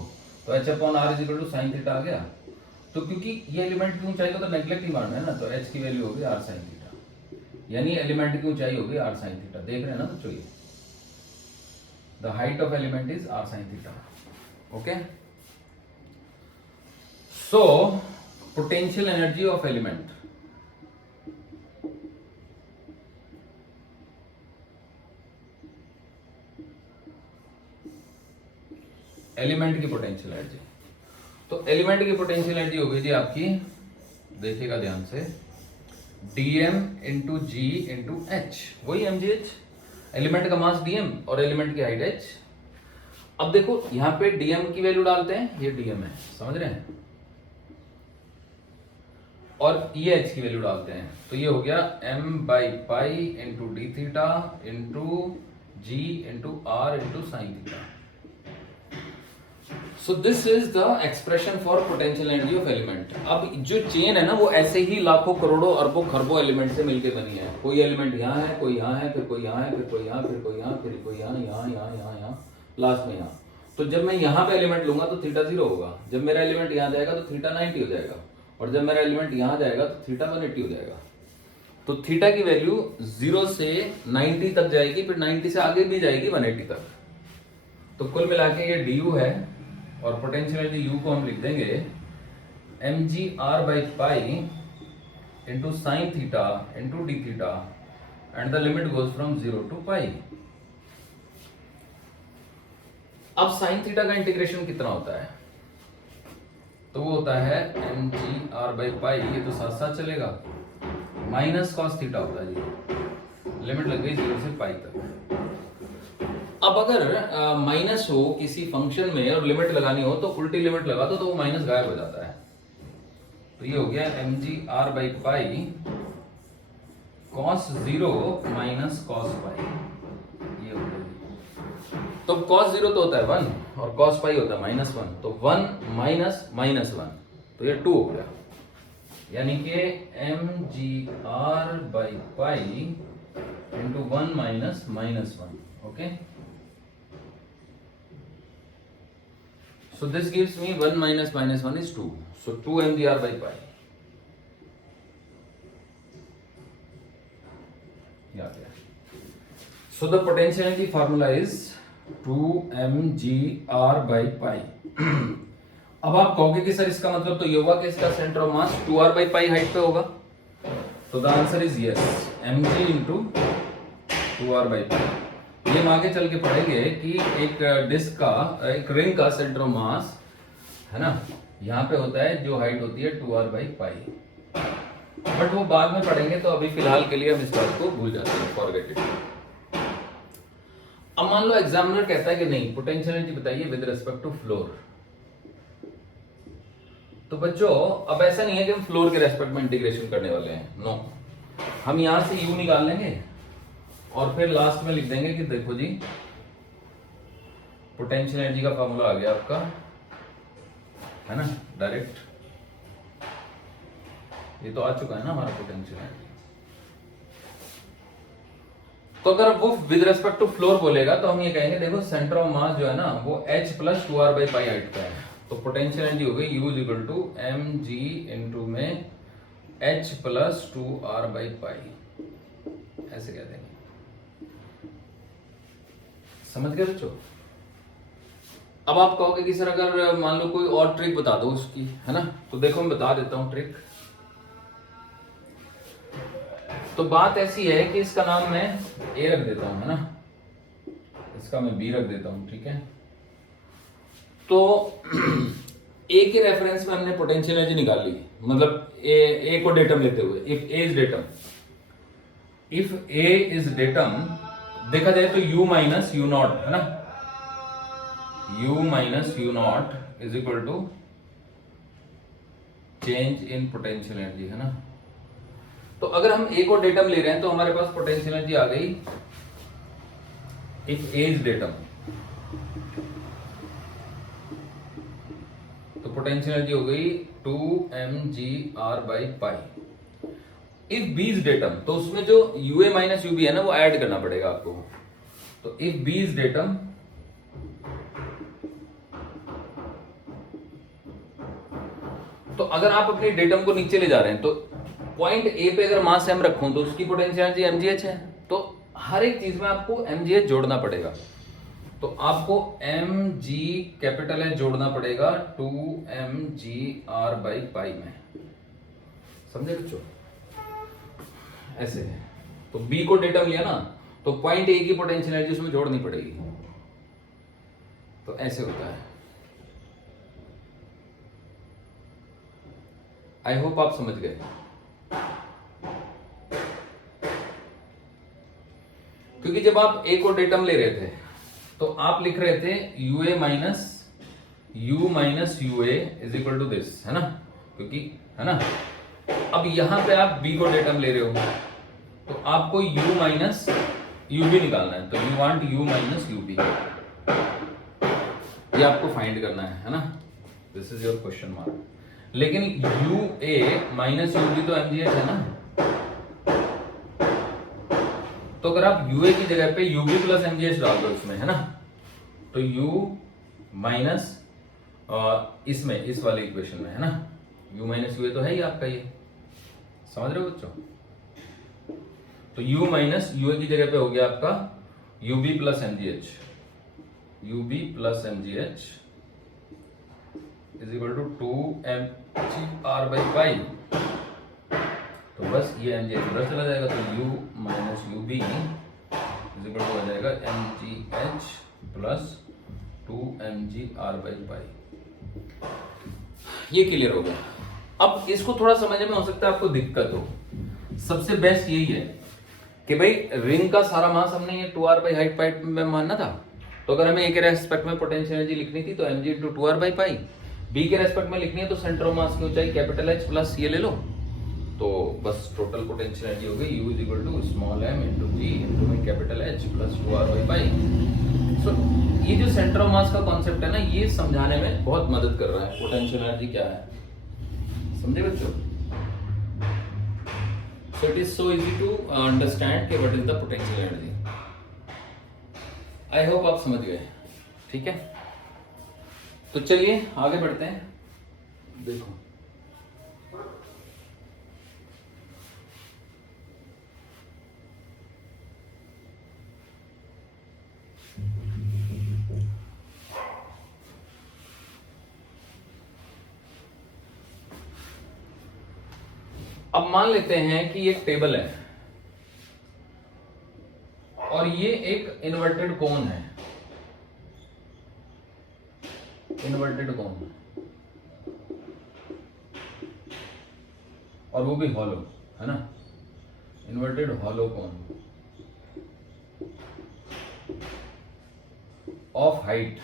तो H upon R is equal to sine theta आ गया। तो क्योंकि ये एलिमेंट की ऊंचाई को तो नेग्लेक्ट ही मारना है ना, तो एच की वैल्यू होगी आर साइन थीटा, यानी एलिमेंट की ऊंचाई होगी आर साइन थीटा। देख रहे हैं ना बच्चों, ये the height of element is r sine theta. Okay, so potential energy of element, element की पोटेंशियल एनर्जी, तो एलिमेंट की पोटेंशियल एनर्जी होगी जी आपकी, देखिएगा ध्यान से, dm इंटू जी इंटू एच, वही mgh, एलिमेंट का मास dm और एलिमेंट की हाइट h। अब देखो यहां पे dm की वैल्यू डालते हैं, ये dm है, समझ रहे हैं, और ये h की वैल्यू डालते हैं, तो ये हो गया m by pi into D theta into ji into r into sine theta. So this is the expression for potential energy of element। अब जो चेन है ना, वो ऐसे ही लाखों करोड़ों अरबों खरबों एलिमेंट से मिलके बनी है। कोई एलिमेंट यहाँ है, कोई यहाँ है, फिर कोई यहाँ है, फिर कोई यहाँ, फिर कोई यहाँ, फिर कोई यहाँ, यहाँ, यहाँ, यहाँ, यहाँ, लास्ट में यहाँ। तो जब मैं यहाँ पे एलिमेंट लूंगा तो थीटा 0 होगा, जब मेरा एलिमेंट यहाँ जाएगा तो थीटा 90 हो जाएगा, और जब मेरा एलिमेंट यहाँ जाएगा तो थीटा 180 हो जाएगा। तो थीटा की वैल्यू 0 से 90 तक जाएगी, फिर 90 से आगे भी जाएगी 180 तक। तो कुल मिला के ये डी है, और पोटेंशियल एनर्जी यू को हम लिख देंगे mgr by pi into sine theta into D theta, and the limit goes from 0 to pi. अब साइन थीटा का इंटीग्रेशन कितना होता है, तो वो होता है mgr बाई पाई, ये तो साथ साथ चलेगा, माइनस कॉस थीटा होता है जी, लिमिट लग गई 0 से पाई तक। अब अगर माइनस हो किसी फंक्शन में और लिमिट लगानी हो तो उल्टी लिमिट लगा दो तो वो माइनस गायब हो जाता है। तो ये हो गया mgr by pi cos 0 minus cos पाई, ये हो गया। तो cos 0 तो होता है 1 और cos पाई होता है -1, तो 1 माइनस माइनस 1, तो ये 2 हो गया, यानी कि mgr by pi into 1 minus minus 1। Okay, so this gives me 1 minus minus 1 is 2, so 2 mgr by pi। so the potential energy formula is 2 mgr by pi। अब आप कहोगे कि सर इसका मतलब तो ये होगा कि इसका centre of mass 2r/π height पे होगा, तो the answer is yes, mg into 2r/π। ये हम आगे चल के पढ़ेंगे कि एक डिस्क का, एक रिंग का सेंटर ऑफ मास है ना, यहाँ पे होता है जो हाइट होती है 2r/π, बट वो बाद में पढ़ेंगे, तो अभी फिलहाल के लिए हम इस बात को भूल जाते हैं, फॉरगेट इट। अब मान लो एग्जामिनर कहता है कि नहीं, पोटेंशियल एनर्जी बताइए विद रिस्पेक्ट टू फ्लोर। तो बच्चों अब ऐसा नहीं है कि हम फ्लोर के रेस्पेक्ट में इंटीग्रेशन करने वाले हैं, नो। हम यहां से u निकाल लेंगे और फिर लास्ट में लिख देंगे कि देखो जी पोटेंशियल एनर्जी का फॉर्मूला आ गया आपका, है ना, डायरेक्ट। ये तो आ चुका है ना हमारा पोटेंशियल एनर्जी। तो अगर वो विद रेस्पेक्ट टू फ्लोर बोलेगा तो हम ये कहेंगे देखो सेंटर ऑफ मास जो है ना वो h प्लस 2r/π हाइट का है, तो पोटेंशियल एनर्जी हो गई u equal to mg into में h प्लस 2r/π, ऐसे कह देंगे। समझ गए बच्चों? अब आप कहोगे कि सर अगर मान लो कोई और ट्रिक बता दो उसकी, है ना, तो देखो मैं बता देता हूं ट्रिक। तो बात ऐसी है कि इसका नाम मैं a रख देता हूं, है ना, इसका मैं b रख देता हूं, ठीक है। तो a के रेफरेंस में हमने पोटेंशियल एनर्जी निकाल ली, मतलब a को डेटम लेते हुए, if a is datum, if a is datum देखा जाए तो u माइनस u नॉट, है ना, u minus u naught is equal to change in potential energy, है ना। तो अगर हम a को डेटम ले रहे हैं तो हमारे पास पोटेंशियल एनर्जी आ गई, इफ a इज डेटम, तो पोटेंशियल एनर्जी हो गई 2mgr/π। If b is datum तो उसमें जो ua माइनस ub है ना वो ऐड करना पड़ेगा आपको। तो इफ b इज डेटम तो अगर आप अपने डेटम को नीचे ले जा रहे हैं तो पॉइंट ए पे अगर मास m रखूं तो उसकी पोटेंशियल एनर्जी mgh है, तो हर एक चीज में आपको mgh जोड़ना पड़ेगा। तो आपको mg कैपिटल H जोड़ना पड़ेगा 2mgr/π में, समझे बच्चों? ऐसे है। तो b को डेटम लिया ना तो पॉइंट ए की पोटेंशियल एनर्जी उसमें जोड़नी पड़ेगी, तो ऐसे होता है। आई होप आप समझ गए। क्योंकि जब आप a को डेटम ले रहे थे तो आप लिख रहे थे ua minus u minus ua is equal to this, है ना, क्योंकि, है ना। अब यहां पे आप b को डेटम ले रहे हो तो आपको u माइनस ub निकालना है, तो you want u minus ub, ये आपको फाइंड करना है ना, this is your question mark. लेकिन ua माइनस ub तो mgh है ना, तो अगर आप ua की जगह पे ub प्लस mgh डाल दो इसमें, है ना, तो u माइनस इसमें इस वाले इक्वेशन में, है ना, u माइनस ua तो है ही आपका, ये समझ रहे हो बच्चों? तो u माइनस ua की जगह पे हो गया आपका ub plus mgh, ub plus mgh is equal to 2mgr/π। तो बस ये mgh उधर चला जाएगा, तो u minus ub is equal to हो जाएगा mgh प्लस 2mgr/π। ये क्लियर हो गया। अब इसको थोड़ा समझने में हो सकता है आपको दिक्कत हो। सबसे बेस्ट यही है कि भाई रिंग का सारा मास हमने ये 2r/π हाइट में मानना था, तो अगर हमें a के रेस्पेक्ट में पोटेंशियल एनर्जी लिखनी थी तो mg इंटू 2r/π, b के रेस्पेक्ट में लिखनी है तो सेंटर ऑफ मास की ऊंचाई कैपिटल H प्लस ये ले लो, तो बस टोटल पोटेंशियल एनर्जी हो गई u is equal to small m into g into में कैपिटल H प्लस 2r/π। सो ये जो सेंटर ऑफ मास का कॉन्सेप्ट है ना, ये समझाने में बहुत मदद कर रहा है पोटेंशियल एनर्जी क्या है, समझे बच्चों? So it is so easy to understand कि what is the potential energy. I hope आप समझ गए, ठीक है? तो चलिए आगे बढ़ते हैं। देखो अब मान लेते हैं कि एक टेबल है और ये एक इन्वर्टेड कोन है, इन्वर्टेड कोन, और वो भी हॉलो, है ना, inverted hollow cone of height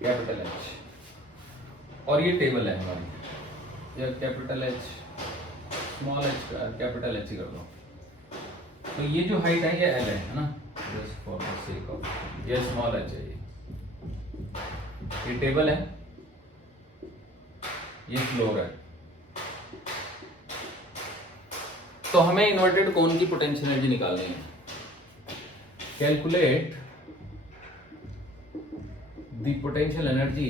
capital H, और ये टेबल है हमारी, या capital H small H capital H ही कर दो। तो ये जो हाइट है ये एल है ना, just for the sake of, ये स्मॉल एच है, ये टेबल है, ये फ्लोर है। तो हमें इन्वर्टेड कोन की पोटेंशियल एनर्जी निकालनी है। Calculate the potential energy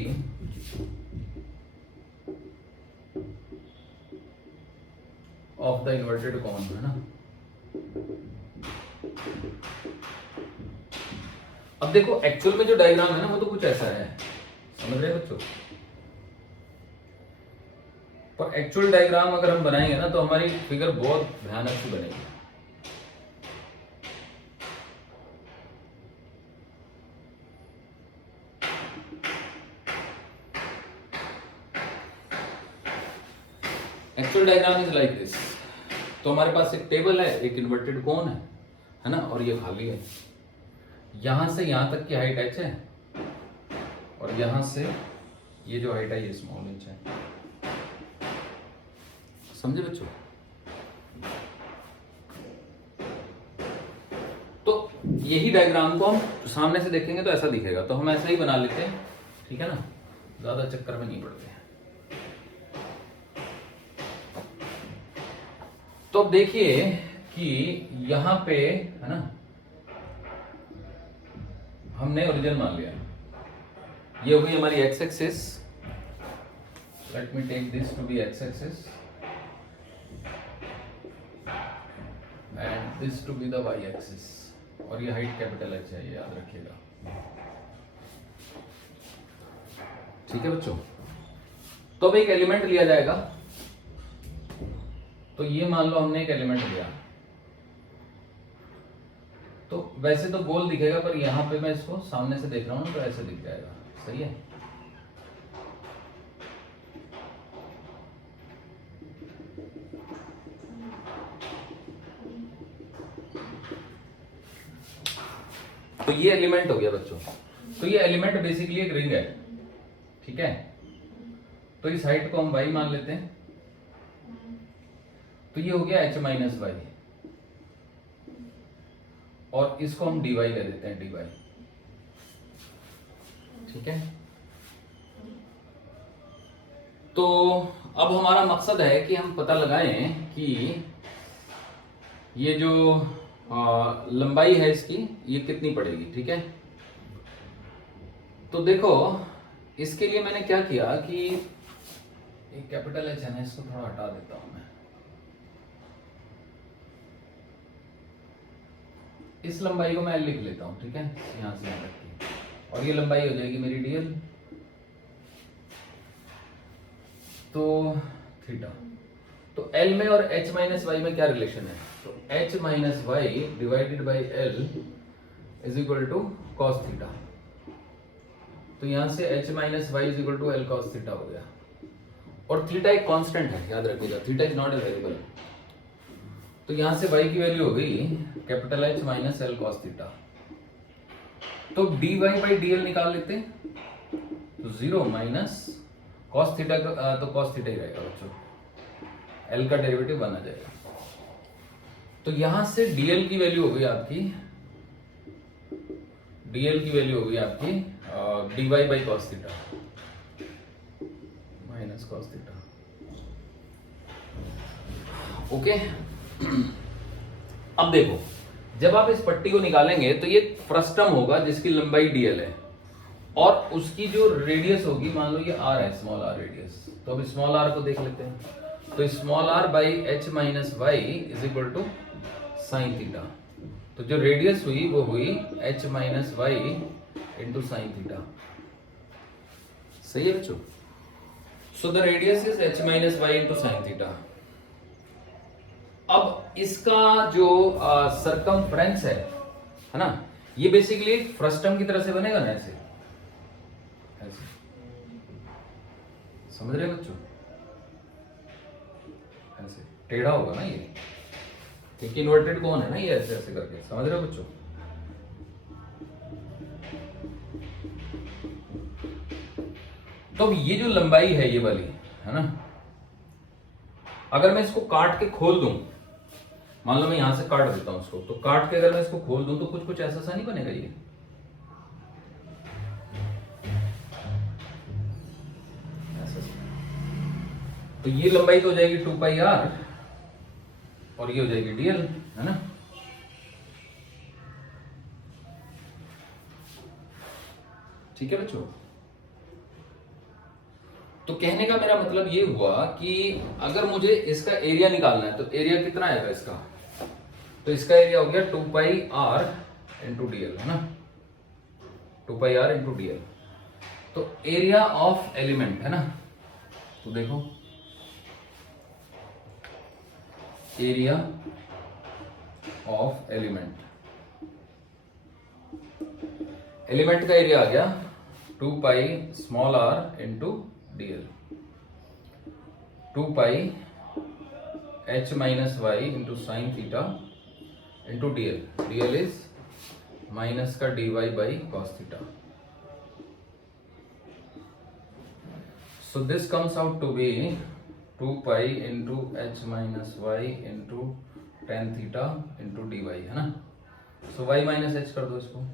of the inverted कोन, है ना। अब देखो एक्चुअल में जो डायग्राम है ना वो तो कुछ ऐसा है, समझ रहे बच्चों। पर एक्चुअल डायग्राम अगर हम बनाएंगे ना तो हमारी फिगर बहुत भयानक सी बनेगी। Actual diagram is like this. तो हमारे पास एक टेबल है, एक इन्वर्टेड कोन है ना, और ये खाली है। यहां से यहां तक की हाइट h है, और यहां से ये जो हाइट है ये स्मॉल h है, समझे बच्चों। तो यही डायग्राम को हम सामने से देखेंगे तो ऐसा दिखेगा, तो हम ऐसा ही बना लेते हैं, ठीक है ना, ज्यादा चक्कर में नहीं पड़ते हैं। तो अब देखिए कि यहां पे, है ना, हमने ओरिजिन मान लिया, ये हो गई हमारी x axis. Let me take this to be x axis and this to be the y axis, और ये हाइट कैपिटल एच है, ये याद रखिएगा, ठीक है बच्चों। तो अब एक एलिमेंट लिया जाएगा, तो ये मान लो हमने एक एलिमेंट लिया, तो वैसे तो गोल दिखेगा, पर यहां पे मैं इसको सामने से देख रहा हूं तो ऐसे दिख जाएगा, सही है। तो ये एलिमेंट हो गया बच्चों। तो ये एलिमेंट बेसिकली एक रिंग है, ठीक है। तो इस हाइट को हम y मान लेते हैं, तो ये हो गया h माइनस वाई, और इसको हम dy कह देते हैं, dy, ठीक है। तो अब हमारा मकसद है कि हम पता लगाएं कि ये जो लंबाई है इसकी ये कितनी पड़ेगी, ठीक है। तो देखो इसके लिए मैंने क्या किया कि एक कैपिटल एच है ना, इसको थोड़ा हटा देता हूं मैं। इस लंबाई को मैं L लिख लेता हूं, ठीक है, यहां से यहां तक की, और ये लंबाई हो जाएगी मेरी dl, तो थीटा। तो L में और h माइनस वाई में क्या रिलेशन है, तो h minus y divided by L is equal to cos theta. तो यहां से h minus y is equal to L cos theta हो गया, और थीटा एक कांस्टेंट है, याद रखिएगा, theta is not a variable. तो यहां से y की वैल्यू हो गई capital H minus L cos theta. तो dy बाई dl निकाल लेते हैं, तो 0 माइनस कॉस थीटा का, तो कॉस थीटा ही रहेगा बच्चों, L का डेरिवेटिव 1 आ जाएगा। तो यहां से dl की वैल्यू हो गई आपकी, dl की वैल्यू हो गई आपकी dy by cos theta minus cos theta, okay. अब देखो जब आप इस पट्टी को निकालेंगे तो ये फ्रस्टम होगा जिसकी लंबाई dl है, और उसकी जो रेडियस होगी, मान लो ये r है, स्मॉल r रेडियस। तो अब स्मॉल r को देख लेते हैं, तो small r by h minus y is equal to sine theta. तो जो रेडियस हुई वो हुई h minus y into sine theta, सही है बच्चों। So the radius is h minus y into sine theta. अब इसका जो सरकमफ्रेंस है ना, ये बेसिकली फ्रस्टम की तरह से बनेगा ना, ऐसे ऐसे, समझ रहे बच्चों? ऐसे टेढ़ा होगा ना ये, क्योंकि इन्वर्टेड कोन है ना ये, ऐसे ऐसे करके, समझ रहे हो बच्चों? तो अब ये जो लंबाई है ये वाली, है ना, अगर मैं इसको काट के खोल दूं, मान लो मैं यहां से काट देता हूं इसको, तो काट के अगर मैं इसको खोल दूं तो कुछ कुछ ऐसा सा नहीं बनेगा ये, ऐसा सा। तो ये लंबाई तो हो जाएगी 2 पाई आर और ये हो जाएगी डीएल, है ना। ठीक है बच्चों? तो कहने का मेरा मतलब ये हुआ कि अगर मुझे इसका एरिया निकालना है तो एरिया कितना आएगा इसका, तो इसका एरिया हो गया 2 पाई आर इंटू डीएल, है ना, 2 पाई आर इंटू डीएल। तो एरिया ऑफ एलिमेंट, है ना, तो देखो एरिया ऑफ एलिमेंट, एलिमेंट का एरिया आ गया 2 pi small r into d l, 2 pi h minus y into sine theta into d l, d l is minus का dy by cos theta. So this comes out to be 2 pi into h minus y into tan theta into dy, है ना। सो y माइनस h कर दो इसको।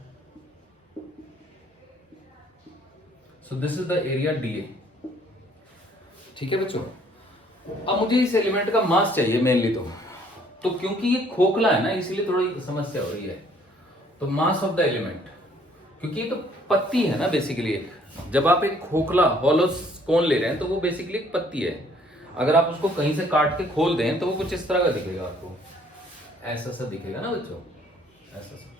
सो this is the area DA. ठीक है बच्चों? अब मुझे इस एलिमेंट का मास चाहिए मेनली, तो क्योंकि ये खोखला है ना, इसीलिए थोड़ी समस्या हो रही है। तो मास ऑफ द एलिमेंट, क्योंकि ये तो पत्ती है ना बेसिकली एक, जब आप एक खोखला हॉलो कोन ले रहे हैं तो वो बेसिकली एक पत्ती है। अगर आप उसको कहीं से काट के खोल दें तो वो कुछ इस तरह का दिखेगा, आपको ऐसा सा दिखेगा ना बच्चों, ऐसा सा।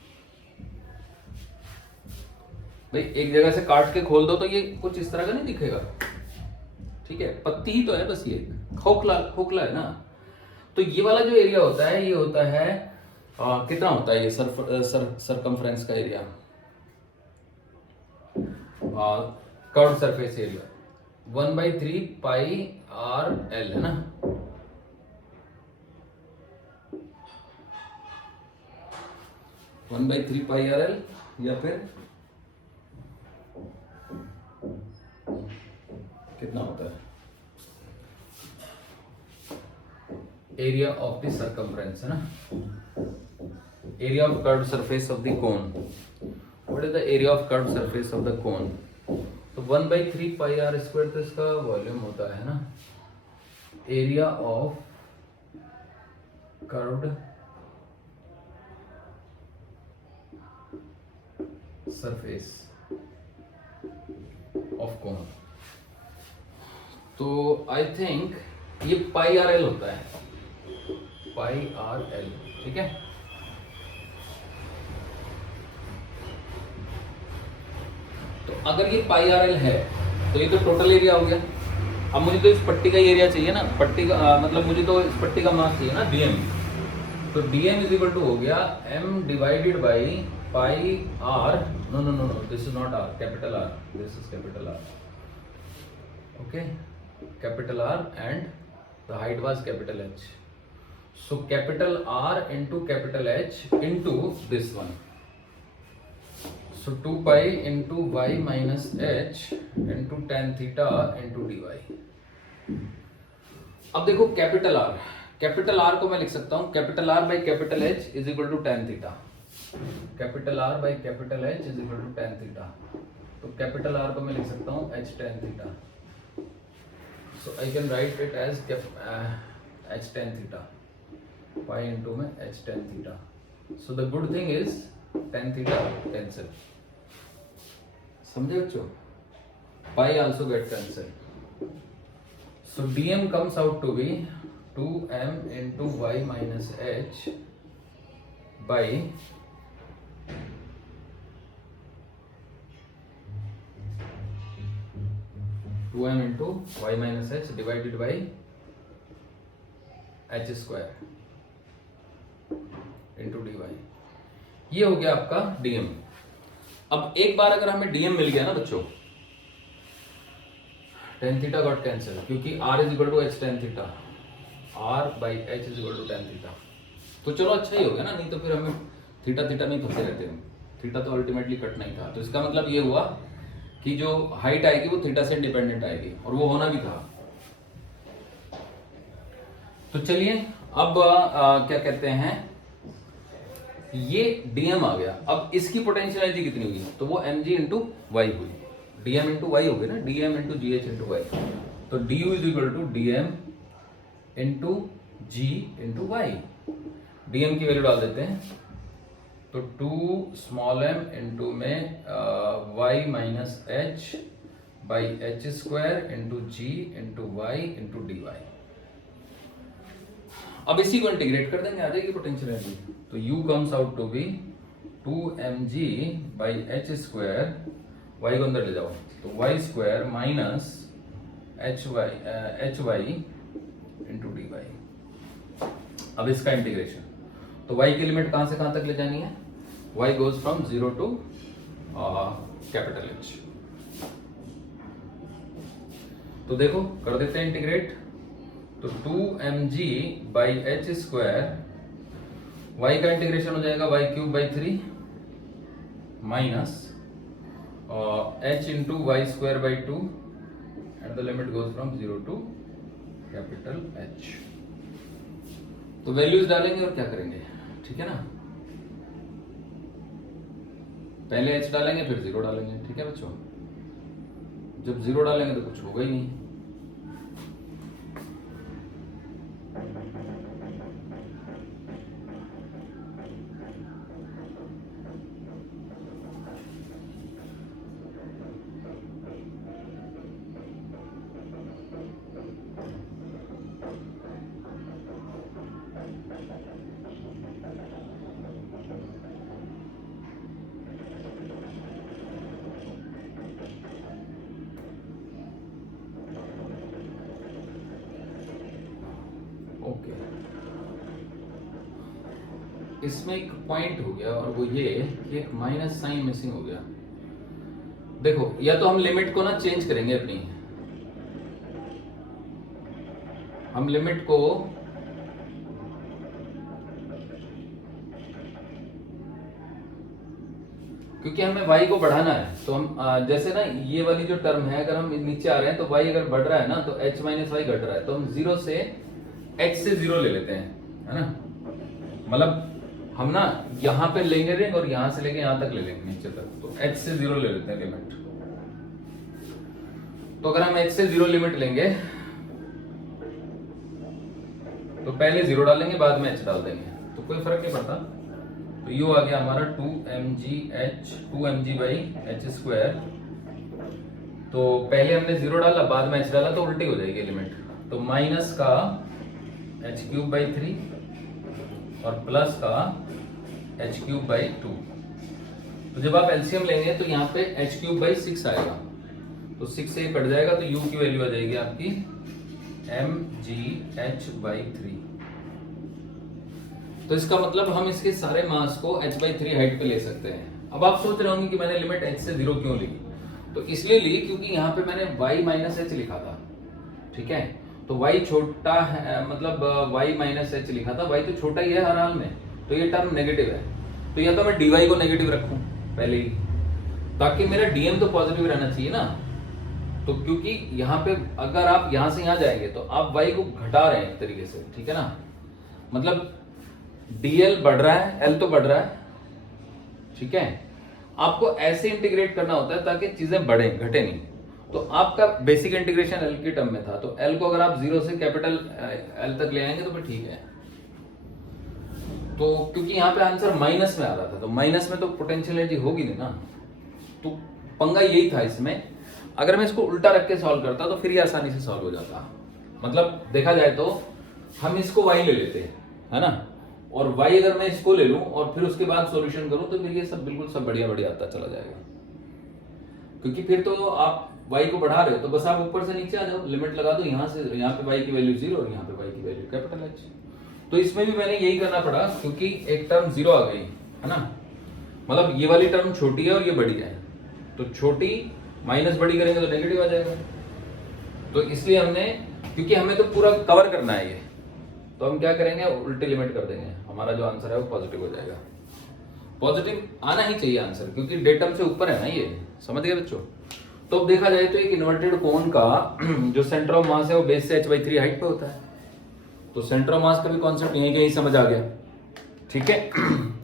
भाई एक जगह से काट के खोल दो तो ये कुछ इस तरह का नहीं दिखेगा, ठीक है, पत्ती ही तो है बस, ये खोखला खोखला है ना। तो ये वाला जो एरिया होता है, ये होता है कितना होता है ये सरकमफ्रेंस का एरिया, कर्व सरफेस एरिया 1/3 पाई आर एल, है ना। One by three pi R L, या फिर कितना होता है एरिया ऑफ द सरकमफ्रेंस, है ना, area of curved surface of the cone. What is the area of curved surface of the cone? तो 1/3 पाई आर स्क्वायर तो इसका वॉल्यूम होता है ना, area of curved surface of cone. तो आई थिंक ये पाई आर एल होता है, पाई आर एल, ठीक है। तो अगर ये पाई आर एल है तो ये तो टोटल एरिया हो गया। अब मुझे तो इस पट्टी का एरिया चाहिए ना, पट्टी का मतलब मुझे तो इस पट्टी का मास चाहिए ना, डीएम। तो डीएम इज इक्वल टू हो गया m divided by pi r, no no no no, this is not r, capital r, this is capital r, okay, capital r and the height was capital h. So capital r into capital h into this one, so 2 pi into y minus h into tan theta into D Y. अब देखो कैपिटल आर को मैं लिख सकता हूं capital are by capital H is equal to tan theta, capital are by capital H is equal to tan theta. तो कैपिटल आर को मैं लिख सकता हूं H tan theta, so I can write it as H tan theta, pi into में H tan theta. So the good thing is tan theta cancel, समझे बच्चों, पाई आल्सो गेट कैंसिल। सो dm comes out to be 2m into y minus h by 2m into y minus h divided by H square into D y. ये हो गया आपका डीएम। अब एक बार अगर हमें डीएम मिल गया ना बच्चों, टेन थीटा गॉट कैंसिल, क्योंकि r is equal to h tan theta, r by h is equal to tan theta. तो चलो अच्छा ही हो गया ना, नहीं तो फिर हमें थीटा थीटा में फंसे रहते हैं। थीटा तो अल्टीमेटली कट नहीं था, तो इसका मतलब ये हुआ कि जो हाइट आएगी वो थीटा से इंडिपेंडेंट आएगी, और वो होना भी था। तो चलिए अब क्या कहते हैं, ये डीएम आ गया। अब इसकी पोटेंशियल एनर्जी कितनी हुई, तो वो mg इंटू वाई हुई। डीएम इंटू वाई हो गई ना, DM into G H into Y. तो D U is equal to DM into ji into Y. DM की वैल्यू डाल देते हैं, तो 2 स्मॉल m इंटू में y minus H by H square into ji into Y into D Y. अब इसी को इंटीग्रेट कर देंगे, आ जाएगी पोटेंशियल एनर्जी। तो u comes out to B 2mg by H square, y को अंदर ले जाओ तो y square minus h y into D Y. अब इसका इंटीग्रेशन, तो y की लिमिट कहां से कहां तक ले जानी है, y goes from 0 to capital H। तो देखो कर देते हैं इंटीग्रेट, तो 2mg by H square, y का इंटीग्रेशन हो जाएगा y cube by 3 minus h into y square by 2 and the limit goes from 0 to capital H। तो वैल्यूज डालेंगे और क्या करेंगे, ठीक है ना, पहले h डालेंगे फिर 0 डालेंगे, ठीक है बच्चों। जब 0 डालेंगे तो कुछ होगा ही नहीं। ओके, इसमें एक पॉइंट हो गया, और वो ये कि एक माइनस साइन मिसिंग हो गया। देखो, या तो हम लिमिट को ना चेंज करेंगे अपनी, हम लिमिट को क्योंकि हमें y को बढ़ाना है, तो हम जैसे ना ये वाली जो टर्म है, अगर हम नीचे आ रहे हैं तो y अगर बढ़ रहा है ना, तो h माइनस वाई घट रहा है, तो हम 0 से h से 0 ले लेते हैं, है ना। मतलब हम ना यहाँ पे लेंगे रिंग और यहाँ से लेके यहाँ तक ले लेंगे नीचे तक, तो h से 0 ले लेते हैं लिमिट। तो अगर हम h से 0 लिमिट लेंगे तो पहले 0 डालेंगे, बाद में h डाल देंगे, तो कोई फर्क नहीं पड़ता। तो यू आ गया हमारा 2mg बाई एच स्क्वायर। तो पहले हमने 0 डाला, बाद में h डाला, तो उल्टी हो जाएगी लिमिट। तो माइनस का एच क्यूब बाई 3 और प्लस का एच क्यूब बाई 2। तो जब आप एलसीएम लेंगे तो यहाँ पे एच क्यूब बाई 6 आएगा, तो 6 से कट जाएगा, तो u की वैल्यू आ जाएगी आपकी mgh बाई 3। तो इसका मतलब हम इसके सारे मास को h बाई 3 हाइट पे ले सकते हैं। अब आप सोच रहे होंगे कि मैंने लिमिट h से 0 क्यों ली, तो इसलिए ली क्योंकि यहाँ पे मैंने y माइनस एच लिखा था, ठीक है। तो y छोटा है, मतलब y माइनस एच लिखा था, y तो छोटा ही है हर हाल में, तो ये टर्म नेगेटिव है। तो या तो मैं dy को नेगेटिव रखूं पहले ही, ताकि मेरा dm तो पॉजिटिव रहना चाहिए ना। तो क्योंकि यहाँ पे अगर आप यहाँ से यहाँ जाएंगे तो आप y को घटा रहे हैं एक तरीके से, ठीक है ना। मतलब dl बढ़ रहा है, l तो बढ़ रहा है, ठीक है। आपको ऐसे इंटीग्रेट करना होता है ताकि चीजें बढ़े, घटे नहीं। तो आपका बेसिक इंटीग्रेशन l की टर्म में था, तो l को अगर आप 0 से कैपिटल L तक ले आएंगे तो फिर ठीक है। तो क्योंकि यहाँ पे आंसर माइनस में आ रहा था, तो माइनस में तो पोटेंशियल एनर्जी होगी नहीं ना, तो पंगा यही था इसमें। अगर मैं इसको उल्टा रख के सॉल्व करता तो फिर ये आसानी से सॉल्व हो जाता। मतलब देखा जाए तो हम इसको y ले लेते हैं, है ना, और y अगर मैं इसको ले लूं और फिर उसके बाद सॉल्यूशन करूं तो फिर ये सब बिल्कुल सब बढ़िया बढ़िया आता चला जाएगा। क्योंकि फिर तो आप y को बढ़ा रहे हो तो बस आप ऊपर से नीचे आ जाओ, लिमिट लगा दो यहाँ से, यहाँ पे y की वैल्यू 0 और यहाँ पे y की वैल्यू कैपिटल H। तो इसमें भी मैंने यही करना पड़ा क्योंकि एक टर्म 0 आ गई है ना, मतलब ये वाली टर्म छोटी है और ये बड़ी है, तो छोटी माइनस बड़ी करेंगे तो नेगेटिव आ जाएगा। तो इसलिए हमने, क्योंकि हमें तो पूरा कवर करना है ये, तो हम क्या करेंगे, उल्टी लिमिट कर देंगे, हमारा जो आंसर है वो पॉजिटिव हो जाएगा। पॉजिटिव आना ही चाहिए आंसर, क्योंकि डेटम से ऊपर है ना ये, समझ गए बच्चों। तो अब देखा जाए तो एक इन्वर्टेड कोन का जो सेंटर ऑफ मास है वो बेस से h/3 हाइट पे होता है, तो सेंटर ऑफ मास का भी कॉन्सेप्ट यही समझ आ गया, ठीक है।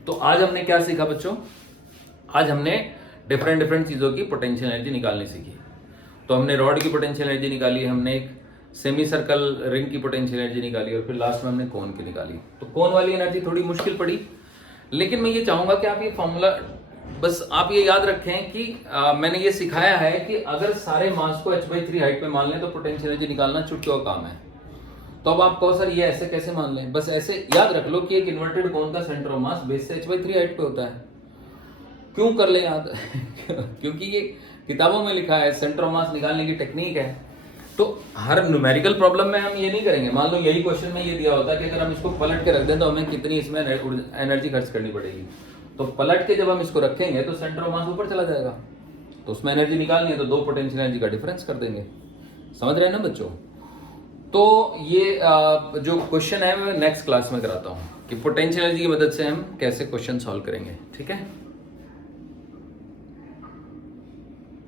तो आज हमने क्या सीखा बच्चों, आज हमने डिफरेंट चीजों की पोटेंशियल एनर्जी निकालनी सीखी। तो हमने रॉड की पोटेंशियल एनर्जी निकाली, हमने एक सेमी सर्कल रिंग की पोटेंशियल एनर्जी निकाली और फिर लास्ट में हमने कोन की निकाली। तो कोन वाली एनर्जी थोड़ी मुश्किल पड़ी, लेकिन मैं ये चाहूंगा कि आप ये फॉर्मूला बस आप ये याद रखें कि मैंने ये सिखाया है कि अगर सारे मास को h/3 हाइट पे मान लें तो पोटेंशियल एनर्जी निकालना चुटकियों का काम है। तो अब आप कहो सर ये ऐसे कैसे मान लें, बस ऐसे याद रख लो कि एक इन्वर्टेड कोन का सेंटर ऑफ मास बेस से h/3 हाइट पे होता है। क्यों कर ले याद क्योंकि ये किताबों में लिखा है, सेंटर ऑफ मास निकालने की टेक्निक है। तो हर न्यूमेरिकल प्रॉब्लम में हम ये नहीं करेंगे, मान लो यही क्वेश्चन में ये दिया होता है कि अगर हम इसको पलट के रख दें तो हमें कितनी इसमें एनर्जी खर्च करनी पड़ेगी, तो पलट के जब हम इसको रखेंगे तो सेंटर ऑफ मास ऊपर चला जाएगा, तो उसमें एनर्जी निकालनी है तो दो पोटेंशियल एनर्जी का डिफरेंस कर देंगे। समझ रहे हैं ना बच्चों। तो ये जो क्वेश्चन है मैं नेक्स्ट क्लास में कराता हूँ कि पोटेंशियल एनर्जी की मदद से हम कैसे क्वेश्चन सॉल्व करेंगे, ठीक है।